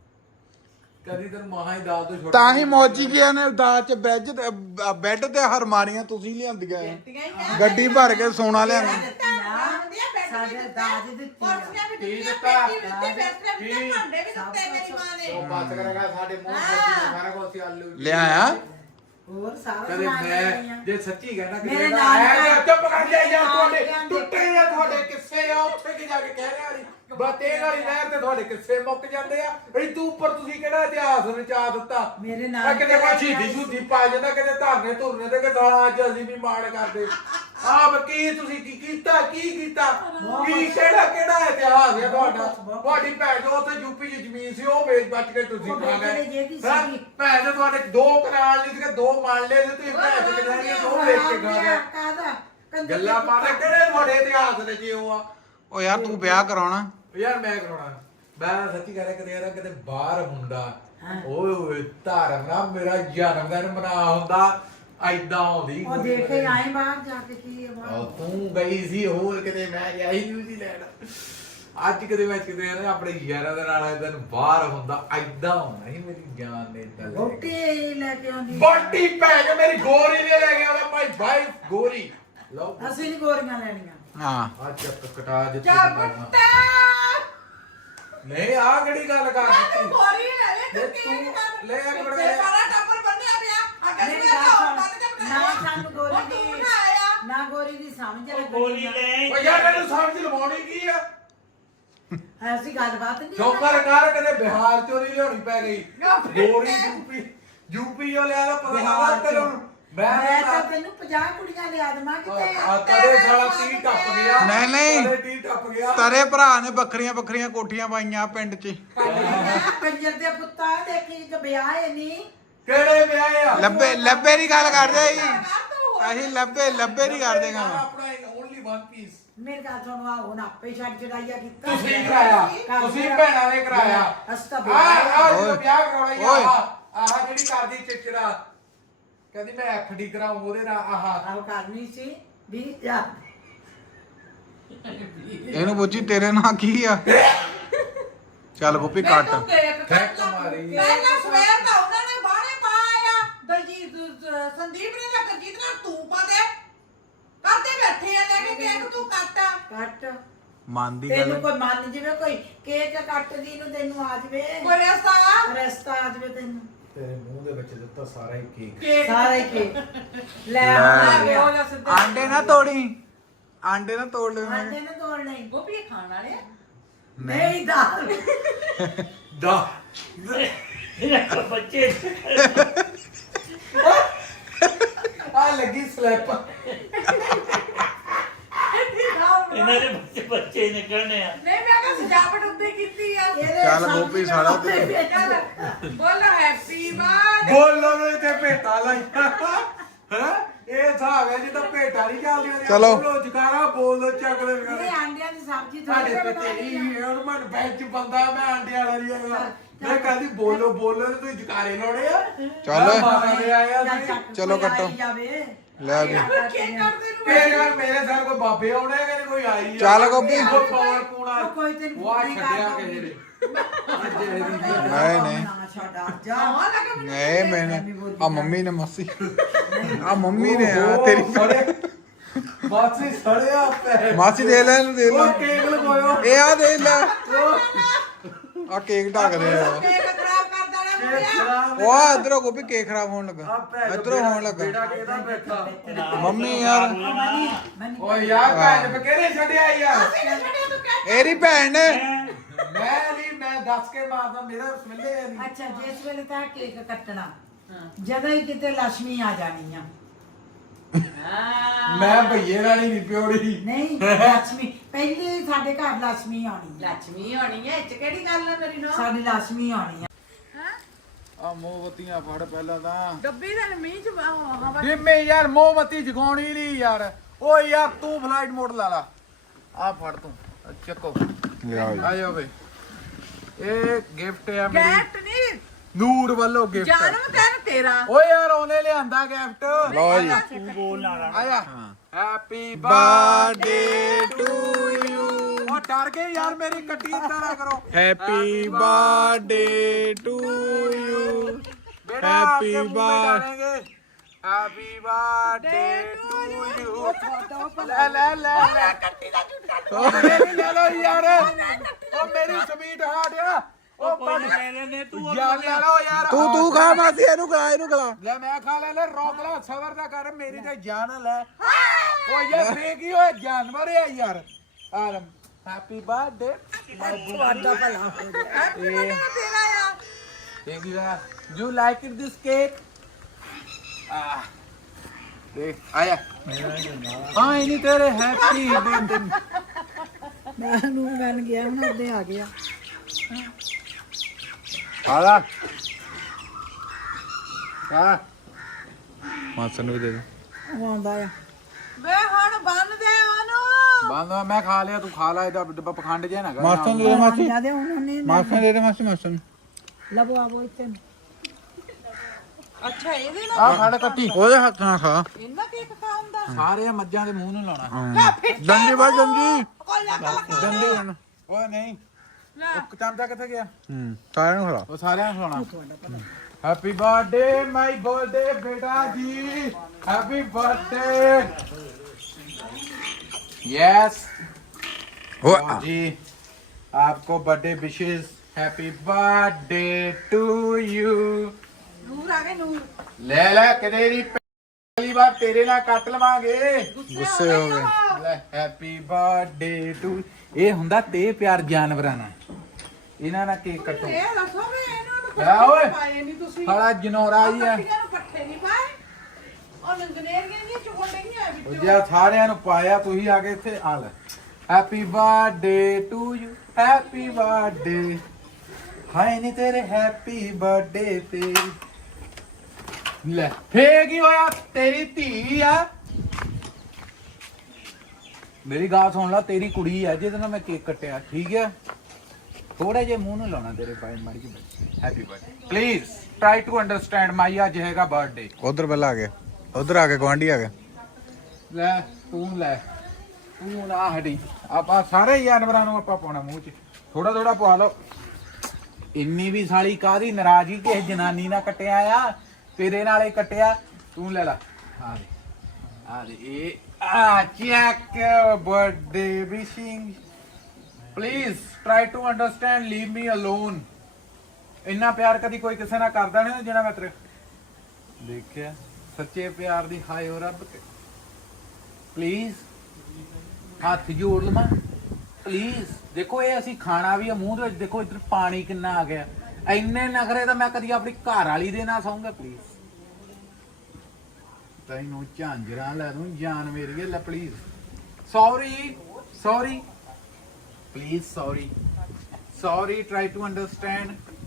S1: ਕਦੀ ਤੈਨੂੰ ਮਾਂ ਹੀ ਦਾਲ ਤੋਂ ਛੁੱਟ
S2: ਤਾਂ ਹੀ ਮੌਜੀ ਗਿਆ ਨੇ ਦਾਜ ਚ ਬੈੱਜ ਤੇ ਅ, ਬੈੱਡ ਤੇ ਹਰਮਾਰੀਆਂ ਤੁਸੀਂ ਲਿਆਂਦੀਆਂ ਆ।
S4: ਦਿੱਤੀਆਂ ਹੀ ਆ।
S2: ਗੱਡੀ ਭਰ ਕੇ ਸੋਨਾ ਲਿਆਂਦਾ
S3: ਸਾਡੇ ਦਾਜ ਦਿੱਤੀ ਆ।
S4: ਕੁਰਸੀਆਂ ਵੀ
S1: ਕੀ
S4: ਦਿੱਤੀਆਂ
S1: ਦਿੱਤਾ?
S4: ਪੇਟੀ ਵੀ ਦਿੱਤੀ ਬੈਠੇ ਵੀ ਦਿੱਤੇ
S1: ਕੀ?
S4: ਭਾਂਡੇ ਵੀ ਦਿੱਤੇ ਮੇਰੀ ਮਾਂ ਨੇ
S1: ਉਹ ਬਾਤ ਕਰੇਗਾ ਸਾਡੇ ਮੂੰਹ ਸੱਚੀ ਸਾਰਾ ਕੁਝ ਆਲੂ
S2: ਲਿਆਇਆ
S3: ਹੋਰ ਸਾਰਾ
S1: ਕਦੇ
S3: ਸਮਾਨ ਲੈ ਆਈ
S1: ਮੈਂ
S3: ਆ।
S1: ਜੇ ਸੱਚੀ ਕਹਿਣਾ ਕਿ
S3: ਮੇਰੇ
S1: ਮੈਂ
S3: ਨਾਨਕਾ-
S1: ਚੁੱਪ ਕਰ ਜਾ ਯਾਰ ਤੁਹਾਡੇ
S3: ਨਾਨਕਿਆਂ ਦੇ-
S1: ਟੁੱਟੇ ਆ ਤੁਹਾਡੇ ਕਿੱਸੇ ਆ ਉੱਥੇ ਕਿ ਜਾ ਕੇ ਕਹਿ ਰਿਹਾ ਨਹੀਂ ਬਤੇ ਵਾਲੀ ਨਹਿਰ ਤੇ ਤੁਹਾਡੇ ਕਿੱਸੇ ਮੁੱਕ ਜਾਂਦੇ ਆ ਬਈ ਤੂੰ ਉੱਪਰ ਤੁਸੀਂ ਕਿਹੜਾ ਇਤਿਹਾਸ ਰਚਾ ਦਿੱਤਾ
S3: ਮੇਰੇ
S1: ਆ
S3: ਨਾਲ
S1: ਕਿਤੇ ਕੋਈ ਸ਼ਹੀਦੀ ਸ਼ੁੱਧੀ ਪਾ ਜਾਂਦਾ ਕਿਤੇ ਧਰਨੇ ਧੁਰਨੇ ਤੇ ਕਿ ਸਾਲਾ ਅੱਜ ਅਸੀਂ ਵੀ ਮਾਣ ਕਰਦੇ ਆਪ ਕੀ ਤੁਸੀਂ ਕੀ ਕੀਤਾ ਕੀ ਕੀਤਾ ਕੀ ਕਿਹੜਾ ਕਿਹੜਾ ਇਤਿਹਾਸ ਹੈ ਤੁਹਾਡਾ ਤੁਹਾਡੀ ਭੈਣ ਜੋ ਉੱਥੇ ਯੂਪੀ 'ਚ ਜ਼ਮੀਨ ਸੀ ਉਹ ਵੇਚ ਬੱਚ ਕੇ ਤੁਸੀਂ
S3: ਉਹ
S1: ਖਾ
S3: ਵੇਚ ਕੇ
S1: ਗਏ
S3: ਜਿਹੜੀ
S1: ਹੈਂ?
S3: ਸੀਗੀ।
S1: ਭੈਣ ਦੇ ਤੁਹਾਡੇ ਦੋ ਕਨਾਲ ਨਹੀਂ ਸੀਗੇ ਦੋ ਮੰਨ ਲਏ ਸੀ ਤੁਸੀਂ ਭੈਣ ਦੇ ਕਿਹੜੇ ਦੋ ਵੇਚ ਕੇ ਖਾ ਗਏ
S3: ਕਾਹਦਾ ਕੰਜਰ
S1: ਗੱਲਾਂ
S3: ਦੇ
S1: ਪਾਣਾ ਕਿਹੜੇ ਤੁਹਾਡੇ ਇਤਿਹਾਸ ਦੇ ਜੀ ਉਹ ਆ
S2: ਓ ਯਾਰ ਤੂੰ ਵਿਆਹ ਕਰਾਉਣਾ
S1: ਯਾਰ ਮੈਂ ਕਰਾਉਣਾ ਮੈਂ ਸੱਚੀ ਕਹਿ ਰਿਹਾ ਕਿਤੇ ਯਾਰ ਕਿਤੇ ਬਾਹਰ ਹੁੰਦਾ
S3: ਹਾਂ।
S1: ਓਏ ਓਏ ਧਰਮ ਨਾ ਮੇਰਾ ਜਨਮ ਦਿਨ ਮਨਾ ਹੁੰਦਾ ਐਦਾਂ ਆਉਂਦੀ
S3: ਉਹ ਦੇਖੇ ਆਏ ਬਾਹਰ ਜਾ ਕੇ ਕੀ ਹੈ
S1: ਉਹ
S3: ਬਾਹਰ
S1: ਤੂੰ ਗਈ ਸੀ ਹੋਰ ਕਿਤੇ ਮੈਂ ਗਿਆ ਸੀ ਨਿਊਜ਼ੀਲੈਂਡ ਅੱਜ ਕਿਤੇ ਮੈਂ ਕਿਤੇ ਯਾਰ ਆਪਣੇ ਯਾਰਾਂ ਦੇ ਨਾਲ ਦਿਨ ਬਾਹਰ ਹੁੰਦਾ ਐਦਾਂ ਹੁੰਦਾ ਸੀ ਮੇਰੀ ਜਾਨ ਨੇ ਏਦਾਂ ਲੈ ਕੇ
S3: ਰੋਟੀ ਲੈ ਕੇ ਆਉਂਦੀ
S1: ਬੋਟੀ ਭੈਣ ਚੋ ਮੇਰੀ ਗੋਰੀ ਨੇ ਲੈ ਕੇ ਆਉਣਾ ਮਾਈ ਵਾਈਫ ਗੋਰੀ ਲਓ
S3: ਅਸੀਂ ਨਹੀਂ ਗੋਰੀਆਂ ਲੈਣੀਆਂ
S2: ਹਾਂ
S1: ਆ ਚੱਕ ਕਟਾ ਜਿੱਥੇ
S4: ਚੱਪਟਾ
S1: ਨਹੀਂ ਆ ਕਿਹੜੀ ਗੱਲ ਕਰ
S4: ਤੂੰ
S1: ਦਿੱਤੀ
S4: ਗੋਰੀ ਲੈ ਲੈ
S1: ਲੈ
S4: ਤੂੰ ਕੀ
S1: ਤੂੰ
S4: ਕਰ
S1: ਲੈ ਇੱਕ ਮਿੰਟ
S4: ਤੇ
S1: ਲੈ।
S4: ਸਾਰਾ ਟੱਬਰ ਬੰਨਿਆ ਪਿਆ ਅੱਗੇ
S3: ਮੇਰੀ
S4: ਵੀ
S3: ਗੱਲ
S4: ਆਇਆ
S3: ਸੁਣ।
S4: ਬੰਨ ਕੇ
S3: ਨਾ
S4: ਬਣਾਇਆ
S3: ਸਾਨੂੰ ਗੋਰੀ
S4: ਉਹ ਤੂੰ
S3: ਦੀ
S4: ਨਾ ਆਇਆ
S3: ਨਾ ਗੋਰੀ ਦੀ ਸਮਝ
S5: ਉਹ
S3: ਲੱਗਣੀ
S5: ਗੋਲੀ
S3: ਆ।
S5: ਲੈ
S1: ਓ ਯਾਰ ਮੈਨੂੰ ਸਮਝ ਲਵਾਉਣੀ ਕੀ ਆ
S3: ਐਸੀ ਗੱਲਬਾਤ ਨਹੀਂ
S1: ਸ਼ੋਕਰ ਕਰ ਕਦੇ ਬਿਹਾਰ ਚੋਂ ਨਹੀਂ ਲਿਆਉਣੀ ਪੈ ਗਈ ਗੋਰੀ ਯੂਪੀ ਯੂਪੀ ਉਹ ਲਿਆ ਦਾ ਪਤਾ
S3: ਬਿਹਾਰ
S1: ਲੱਗਾ ਤੈਨੂੰ
S3: ਚੋਂ।
S1: ਮੈਂ
S3: ਮੈਂ ਤਾਂ ਤੈਨੂੰ ਪੰਜਾਹ ਕੁੜੀਆਂ ਲਿਆ ਦਵਾਂ ਕਿਤੇ
S1: ਆ ਕਦੇ ਸਾਲਾ ਤੀ ਟੱਪ ਗਿਆ
S2: ਨਹੀਂ, ਨਹੀਂ।
S1: ਕਦੇ ਤੀ ਟੱਪ ਗਿਆ
S2: ਤਰੇ ਭਰਾ ਨੇ ਵੱਖਰੀਆਂ ਵੱਖਰੀਆਂ ਕੋਠੀਆਂ ਪਾਈਆਂ ਪਿੰਡ 'ਚ
S3: ਕੰਜਰ ਦੇ ਪੁੱਤਾਂ ਦੇਖੀ ਕਿ ਵਿਆਹ ਹੈ ਨਹੀਂ
S1: ਕਿਹੜੇ ਵਿਆਹ ਆ
S2: ਲੱਭੇ ਲੱਭੇ ਦੀ ਗੱਲ ਕਰਦੇ ਜੀ
S4: ਕਰ ਤੂੰ ਹੋਰ
S2: ਅਸੀਂ ਲੱਭੇ ਲੱਭੇ ਦੀ ਕਰਦੇ ਗਾ
S1: ਆਪਣਾ ਓਨਲੀ ਵਨ ਪੀਸ
S3: ਮੇਰੇ ਗੱਲ ਸੁਣੋ ਆ ਹੁਣ ਆਪੇ ਛੱਡ ਚੜਾਈਆ ਕੀਤਾ
S1: ਤੁਸੀਂ ਕਰਾਇਆ ਤੁਸੀਂ ਭੈਣਾਂ ਨੇ ਕਰਾਇਆ
S3: ਅਸੀਂ ਤਾਂ
S1: ਆ
S3: ਵਿਆਹ
S1: ਆ
S2: ਓਏ।
S1: ਜਦੋਂ ਵਿਆਹ ਕਰਾਉਣਾ ਹੀ
S2: ਓਏ।
S1: ਆਹ ਆਹ ਜਿਹੜੀ ਕਰਦੀ ਚਿਚੜਾ ਕਹਿੰਦੀ ਮੈਂ ਐਫਡੀ ਕਰਾਉਂ ਉਹਦੇ ਨਾਲ ਆਹ
S3: ਆਹ ਕਰਨੀ ਸੀ ਵੀ ਯਾਰ
S2: ਇਹਨੂੰ ਪੁੱਛੀ ਤੇਰੇ ਨਾਂ ਕੀ ਆ ਚੱਲ ਗੋਪੀ
S4: ਮੈਂ
S2: ਕੱਟ
S4: ਤੂੰ ਕੇਕ
S1: ਖੈਕ
S4: ਕੱਟ ਲਾ।
S1: ਮਾਰੀ।
S4: ਪਹਿਲਾਂ ਸਵੇਰ ਦਾ ਉਹਨਾਂ ਨੇ ਬਾਹਣੇ ਪਾਇਆ ਦਲਜੀਤ ਅਹ ਸੰਦੀਪ ਨੇ ਤਾਂ ਗਰਜੀਤ ਨਾਲ ਤੂੰ ਪਾ ਦੇ ਕਰਦੇ ਬੈਠੇ ਆ ਲੈ ਕੇ ਕੇਕ ਤੂੰ ਕੱਟ
S3: ਕੱਟ
S2: ਮਨ ਦੀ
S3: ਤੈਨੂੰ
S2: ਗੱਲ
S3: ਕੋਈ ਮੰਨ ਜਿਵੇਂ ਕੋਈ ਕੇਕ ਕੱਟਦੀ ਨੂੰ ਤੈਨੂੰ ਆ ਜਵੇ
S4: ਕੋਈ ਰਸਤਾ
S3: ਰਸਤਾ ਆ ਜਵੇ ਤੈਨੂੰ
S1: ਤੇਰੇ ਮੂੰਹ ਦੇ ਵਿੱਚ ਦਿੱਤਾ ਸਾਰਾ ਹੀ ਕੇਕ
S4: ਕੇਕ
S3: ਸਾਰਾ ਹੀ ਕੇਕ ਲੈ
S2: ਲੈ।
S3: ਆ
S4: ਲੈ
S3: ਗਿਆ
S4: ਹੋ ਜਾ ਸਿੱਧਾ
S2: ਆਂਡੇ ਨਾ ਤੋੜੀ ਆਂਡੇ ਨਾ ਤੋੜ ਲੈ
S3: ਆਂਡੇ ਨਾ ਤੋੜ ਨਹੀਂ
S4: ਗੋਪੀ ਇਹ ਖਾਣ ਵਾਲੇ ਆ
S3: ਨਹੀਂ ਦਾਲ
S1: ਦਾ
S5: ਬੱਚੇ
S1: ਆ ਲੱਗੀ ਸਲੈਪ
S5: ਇਹਨਾਂ ਦੇ ਬੱਚੇ ਬੱਚੇ ਨਿਕਲਣੇ ਆ
S4: ਨਹੀਂ ਮੈਂ ਕਿਹਾ ਸਜਾਵਟ ਉੱਤੇ ਕੀਤੀ ਆ
S3: ਇਹਦੇ
S2: ਚੱਲ
S3: ਸਮਝ
S2: ਗੋਪੀ
S3: ਨਾ
S2: ਸਾਲਾ
S3: ਆਉਂਦੇ
S2: ਤੇ-
S3: ਵਿੱਚ।
S4: ਚੱਲ ਬੋਲੋ ਹੈਪੀ ਬਰਥਡੇ
S1: ਬੋਲੋ ਨੂੰ ਇੱਥੇ ਭੇਟਾ ਲਾਈਆਂ ਹੈ ਇਹ ਹਿਸਾਬ ਹੈ ਜਿੱਦਾਂ ਭੇਟਾ ਨਹੀਂ ਚੱਲਦੀਆਂ ਨੇ।
S2: ਚਲੋ।
S1: ਬੋਲੋ ਜਕਾਰਾ ਬੋਲੋ ਚੱਕਲੇ ਵਗੈਰੇ
S4: ਇਹ ਆਂਡਿਆਂ ਦੀ ਸਬਜ਼ੀ
S1: ਤੁਹਾਡੇ
S4: ਥੋੜੀ
S1: ਤੇ ਤੇਰੀ ਹੁਣ ਮਨ ਬੈਂਚ ਬੰਦਾ ਮੈਂ ਆਂਡੇ ਵਾਲਾ ਨਹੀਂ ਹੈਗਾ ਮੈਂ ਕਹਿੰਦੀ ਬੋਲੋ ਬੋਲੋ ਤੇ ਤੁਸੀਂ ਜਕਾਰੇ ਲਾਉਣੇ ਆ
S2: ਚੱਲ।
S1: ਮੈਂ ਮਾਤਾ ਦੇ ਆਇਆ ਸੀ
S2: ਚਲੋ ਕੱਟੋ।
S4: ਜਾਵੇ
S2: ਲੈ ਵੀ
S4: ਕੀ ਕਰਦੇ ਨੂੰ
S1: ਇਹ ਯਾਰ ਮੇਰੇ ਸਾਰ ਕੋਈ ਬਾਬੇ ਆਉਣੇ ਕਿ ਨਹੀਂ ਕੋਈ ਆਈ ਆ
S2: ਚੱਲ ਗੋਪੀ।
S1: ਉਹ ਕੌਣ ਕੂਣਾ
S4: ਉਹ ਕੋਈ ਤੈਨੂੰ
S1: ਵਾਹ
S4: ਨਹੀਂ
S1: ਛੱਡਿਆ
S4: ਕਰਦਾ
S1: ਕਿਸੇ ਨੇ ਅੱਜ ਇਹਦੀ
S2: ਨਹੀਂ ਨਹੀਂ
S4: ਨਾ ਛੱਡਾ ਜਾ
S2: ਨਹੀਂ ਮੈਨੇ ਆ ਮੰਮੀ ਨੇ ਮਾਸੀ ਆ ਮੰਮੀ ਨੇ ਆ ਤੇਰੀ
S1: ਮਾਸੀ ਸੜਿਆ ਪੈ
S2: ਮਾਸੀ ਦੇ ਲੈ ਇਹਨੂੰ ਦੇ ਲੈ
S1: ਉਹ ਕੇਕ ਲਗੋਇਓ
S2: ਇਹ ਆ ਦੇ ਲੈ ਆ ਕੇਕ ਢੱਕ ਦੇ ਆ
S4: ਕੇਕ ਖਰਾਬ ਕਰ ਦੇਣਾ ਮੁੰਡਿਆ
S2: ਉਹ ਆ ਇਧਰੋਂ ਗੋਪੀ ਕੇਕ ਖਰਾਬ ਹੋਣ ਲੱਗਾ ਇਧਰੋਂ ਹੋਣ ਲੱਗਾ
S1: ਬੇੜਾ ਕਿਹਦਾ ਬੈਠਾ
S2: ਮੰਮੀ ਯਾਰ
S1: ਓ ਯਾਰ ਭੈਣ ਬਕੇਰੇ ਛੱਡਿਆ ਯਾਰ
S2: ਇਹਦੀ ਭੈਣ ਨੇ
S1: ਮੈਂ ਨਹੀਂ ਮੈਂ ਦੱਸ ਕੇ ਮਾਰਦਾ ਮੇਰਾ ਸਮਝੇ ਨਹੀਂ
S4: ਅੱਛਾ ਜਿਸ ਵੇਲੇ ਤਾਂ ਕੇਕ ਕੱਟਣਾ ਜਦੋਂ ਹੀ ਕਿਤੇ ਲక్ష్ਮੀ ਆ ਜਾਣੀ ਆ
S1: ਮੈਂ ਭਈਏ ਰਾਣੀ ਨਹੀਂ ਪਿਓੜੀ
S4: ਨਹੀਂ ਲక్ష్ਮੀ ਪਹਿਲੇ ਸਾਡੇ ਘਰ ਲక్ష్ਮੀ ਆਉਣੀ ਆ
S3: ਲక్ష్ਮੀ ਹੋਣੀ ਹੈ ਚ ਕਿਹੜੀ ਗੱਲ ਹੈ ਮੇਰੀ ਨੋ
S4: ਸਾਡੀ ਲక్ష్ਮੀ ਆਉਣੀ ਆ
S2: ਆ ਮੋਮਬੱਤੀਆਂ ਫੜ ਪਹਿਲਾਂ ਤਾਂ
S3: ਡੱਬੀ ਦੇ ਮੀਂਹ ਚ ਹਵਾ
S1: ਬਿੰਮੇ ਯਾਰ ਮੋਮਬੱਤੀ ਜਗਾਉਣੀ ਨਹੀਂ ਯਾਰ ਓ ਯਾਰ ਤੂੰ ਫਲਾਈਟ ਮੋਡ ਲਾ ਲਾ ਆ ਫੜ ਤੂੰ ਚੱਕੋ
S2: ਲਿਆ ਜੀ।
S1: ਆ ਜਾਓ ਬਈ ਇਹ ਗਿਫਟ ਆ ਮੇਰੀ
S3: ਗੈਟ ਨਹੀਂ
S1: ਨੂਰ ਵੱਲੋਂ ਗਿਫਟ
S3: ਜਨਮ ਦਿਨ ਤੇਰਾ
S1: ਓਏ ਯਾਰ ਉਹਨੇ ਲਿਆਂਦਾ ਗਿਫਟ
S2: ਲਓ ਜੀ
S5: ਤੂੰ ਬੋਲ ਨਾ
S1: ਆਇਆ ਹੈਪੀ
S2: ਬਰਥਡੇ ਟੂ ਯੂ
S1: ਉਹ ਡਰ ਗਏ ਯਾਰ ਮੇਰੀ ਕੱਟੀ ਇਦਾਂ ਨਾ ਕਰੋ
S2: happy birthday to you happy birthday
S1: happy birthday to you ਲੈ ਲੈ ਲੈ ਲੈ ਕੱਟੀ ਦਾ ਝੂਟਾ ਮੇਰੀ ਲੈ ਲਓ ਯਾਰ ਉਹ ਮੇਰੀ ਸਵੀਟ ਹਾਰਟ ਆ ਉਹ
S5: ਕੋਈ ਨਾ ਲੈ ਲੈਨੇ ਤੂੰ
S1: ਯਾਰ ਲੈ ਲਓ ਯਾਰ
S2: ਤੂੰ ਤੂੰ ਖਾ ਮਾਸੀ ਇਹਨੂੰ ਖਿਲਾ ਇਹਨੂੰ ਖਿਲਾ
S1: ਲੈ ਮੈਂ ਖਾ ਲੈ ਲੈ ਰੋਕ ਲੈ ਸਬਰ ਦਾ ਕਰ ਮੇਰੀ ਤੇ ਜਾਨ ਲੈ ਉਹ ਯਾਰ ਫੇਕੀ ਓਏ ਜਾਨਵਰ ਹੈ ਯਾਰ ਆਲਮ ਹੈਪੀ ਬਰਥਡੇ
S4: ਤੁਹਾਡਾ ਭਲਾ ਹੋ ਜਾਏ
S1: ਇਹ
S3: ਤੇਰਾ ਆ
S1: ਇਹ ਕੀ ਹੈ you like it this cake ਆ ਦੇਖ ਆਇਆ ਹਾਂ ਇਹ ਨਹੀਂ ਤੇਰੇ ਹੈਪੀ ਬਰਥਡੇ
S4: ਮੈਂ ਨੂੰ ਬਣ ਗਿਆ ਹੁਣ ਉਹਦੇ ਆ ਗਿਆ
S1: ਆਲਾ ਆ
S2: ਮਾਸਨ ਨੂੰ ਵੀ ਦੇ ਦੇ
S4: ਉਹ ਆਉਂਦਾ ਆ
S3: ਵੇ ਹੁਣ ਬੰਨ ਦੇ ਉਹਨੂੰ
S1: ਬੰਦ ਮੈਂ ਖਾ ਲਿਆ ਤੂੰ ਖਾ ਲੈ ਇਹਦਾ ਡੱਬਾ ਪਖੰਡ ਜਿਹਾ ਨਾ ਕਰ
S2: ਮਾਸਨ ਦੇ ਦੇ ਮਾਸੀ
S4: ਜਿਆਦੇ ਹੁਣ ਉਹਨੇ
S2: ਮਾਸਨ ਦੇ ਦੇ ਮਾਸੀ ਮਾਸਨ
S4: ਲਵੋ ਆਵੋ ਇੱਥੇ
S3: ਅੱਛਾ ਇਹਦੇ ਨਾਲ
S1: ਆ ਫੜ ਕੱਟੀ
S2: ਉਹਦੇ ਹੱਥ ਨਾਲ ਖਾ
S3: ਇਹਨਾਂ ਕੇਕ ਖਾਉਂਦਾ
S1: ਸਾਰੇ ਮੱਝਾਂ ਦੇ ਮੂੰਹ ਨੂੰ ਲਾਉਣਾ
S2: ਹਾਂ। ਡੰਡੀ ਬਾ ਡੰਡੀ
S3: ਕੋਈ ਨਾ
S2: ਡੰਡੀ ਬਣ
S1: ਓਏ ਨਹੀਂ ਉਹ ਚਮਚਾ ਕਿੱਥੇ ਗਿਆ
S2: ਹੂੰ ਸਾਰਿਆਂ ਨੂੰ ਖਿਲਾ
S1: ਉਹ ਸਾਰਿਆਂ ਨੂੰ ਸੁਣਾ ਹੈਪੀ ਬਰਥਡੇ ਮਾਈ ਬਰਥਡੇ ਬੇਟਾ ਜੀ ਹੈਪੀ ਬਰਥਡੇ ਯੈਸ
S2: ਓ
S1: जी आपको बर्थडे विशेष happy birthday to you
S3: Noor ਆ ਗਏ ਨੂਰ
S1: ले ले तेरी पहली बार तेरे ना ਕੱਟ ਲਵਾਂਗੇ
S2: ਗੁੱਸੇ ਹੋ ਗਏ
S1: ਲੈ ਹੈਪੀ ਬਰਥਡੇ ਟੂ ਇਹ ਹੁੰਦਾ ਤੇ ਪਿਆਰ ਜਾਨਵਰਾਂ ਨਾਲ ਇਹਨਾਂ ਨਾਲ ਕੇਕ ਕੱਟੋ
S3: ਇਹ ਦੱਸੋ ਵੀ ਇਹਨੂੰ
S1: ਲੈ ਓਏ
S3: ਪਾਏ ਨਹੀਂ ਤੁਸੀਂ
S1: ਸਾਲਾ ਜਨੌਰਾ ਹੀ ਆ
S3: ਪੱਟੀਆਂ ਨੂੰ ਪੱਠੇ ਨਹੀਂ ਪਾਏ ਉਹ ਨੰਗਨੇਰੀਆਂ ਦੀਆਂ ਚੁਗੰਡੀਆਂ
S1: ਉਹ
S3: ਵਿੱਚੋਂ
S1: ਜਿਆ ਸਾਰਿਆਂ ਨੂੰ ਪਾਇਆ ਤੁਸੀਂ ਆ ਕੇ ਇੱਥੇ ਆ ਲੈ happy birthday to you happy birthday ਹਾਏ ਨੀ ਤੇਰੇ ਹੈਪੀ ਬਰਥਡੇ ਤੇ ਲੈ ਫੇਰ ਕੀ ਹੋਇਆ ਤੇਰੀ ਧੀ ਆ ਮੇਰੀ ਗੱਲ ਸੁਣ ਲੈ ਤੇਰੀ ਕੁੜੀ ਆ ਜਿਹਦੇ ਨਾਲ ਮੈਂ ਕੇਕ ਕੱਟਿਆ ਠੀਕ ਹੈ ਥੋੜਾ ਜਿਹਾ ਮੂੰਹ ਨੂੰ ਲਾਉਣਾ ਤੇਰੇ ਪਾਏ ਮਾਰੀ ਜੀ happy birthday please try to understand my ਅੱਜ ਹੈਗਾ ਬਰਥਡੇ
S2: ਉਧਰ ਪਹਿਲਾਂ ਆ ਗਿਆ ਉਧਰ ਆ ਕੇ ਗਵਾਂਢੀ ਆ ਗਿਆ
S1: ਲੈ ਤੂੰ ਲੈ ਤੂੰ ਨਾ ਹਟੀ ਆਪਾਂ ਸਾਰੇ ਜਾਨਵਰਾਂ ਨੂੰ ਆਪਾਂ ਪਾਉਣਾ ਮੂੰਹ 'ਚ ਥੋੜਾ ਥੋੜਾ ਪਵਾ ਲਓ ਇੰਨੀ ਵੀ ਸਾਲੀ ਕਾਦੀ ਨਾਰਾਜ਼ਗੀ ਕਿਸੇ ਜਨਾਨੀ ਨਾਲ ਕੱਟਿਆ ਆ ਤੇਰੇ ਨਾਲ ਹੀ ਕੱਟਿਆ ਤੂੰ ਲੈ ਲੈ ਆ ਦੇ ਆ ਦੇ ਇਹ ਆ check birthday wishing please try to understand leave me alone ਇੰਨਾ ਪਿਆਰ ਕਦੀ ਕੋਈ ਕਿਸੇ ਨਾਲ ਕਰਦਾ ਨਹੀਂ ਜਿਹੜਾ ਮੈਂ ਤੇਰੇ ਦੇਖਿਆ ਸੱਚੇ ਪਿਆਰ ਦੀ ਹਾਏ ਓ ਰੱਬ ਪਲੀਜ਼ ਹੱਥ ਜੋੜ ਲਵਾਂ ਪਲੀਜ਼ ਦੇਖੋ ਇਹ ਅਸੀਂ ਖਾਣਾ ਵੀ ਆ ਮੂੰਹ ਦੇ ਵਿੱਚ ਦੇਖੋ ਇੱਧਰ ਪਾਣੀ ਕਿੰਨਾ ਆ ਗਿਆ ਇੰਨੇ ਨਖਰੇ ਤਾਂ ਮੈਂ ਕਦੀ ਆਪਣੀ ਘਰ ਵਾਲੀ ਦੇ ਨਾਲ ਸੌਂਗਾ ਪਲੀਜ਼ ਤੈਨੂੰ ਝਾਂਜਰਾਂ ਲੈ ਦੂੰ ਜਾਨ ਮੇਰੀ ਲੈ please sorry sorry please sorry sorry try to understand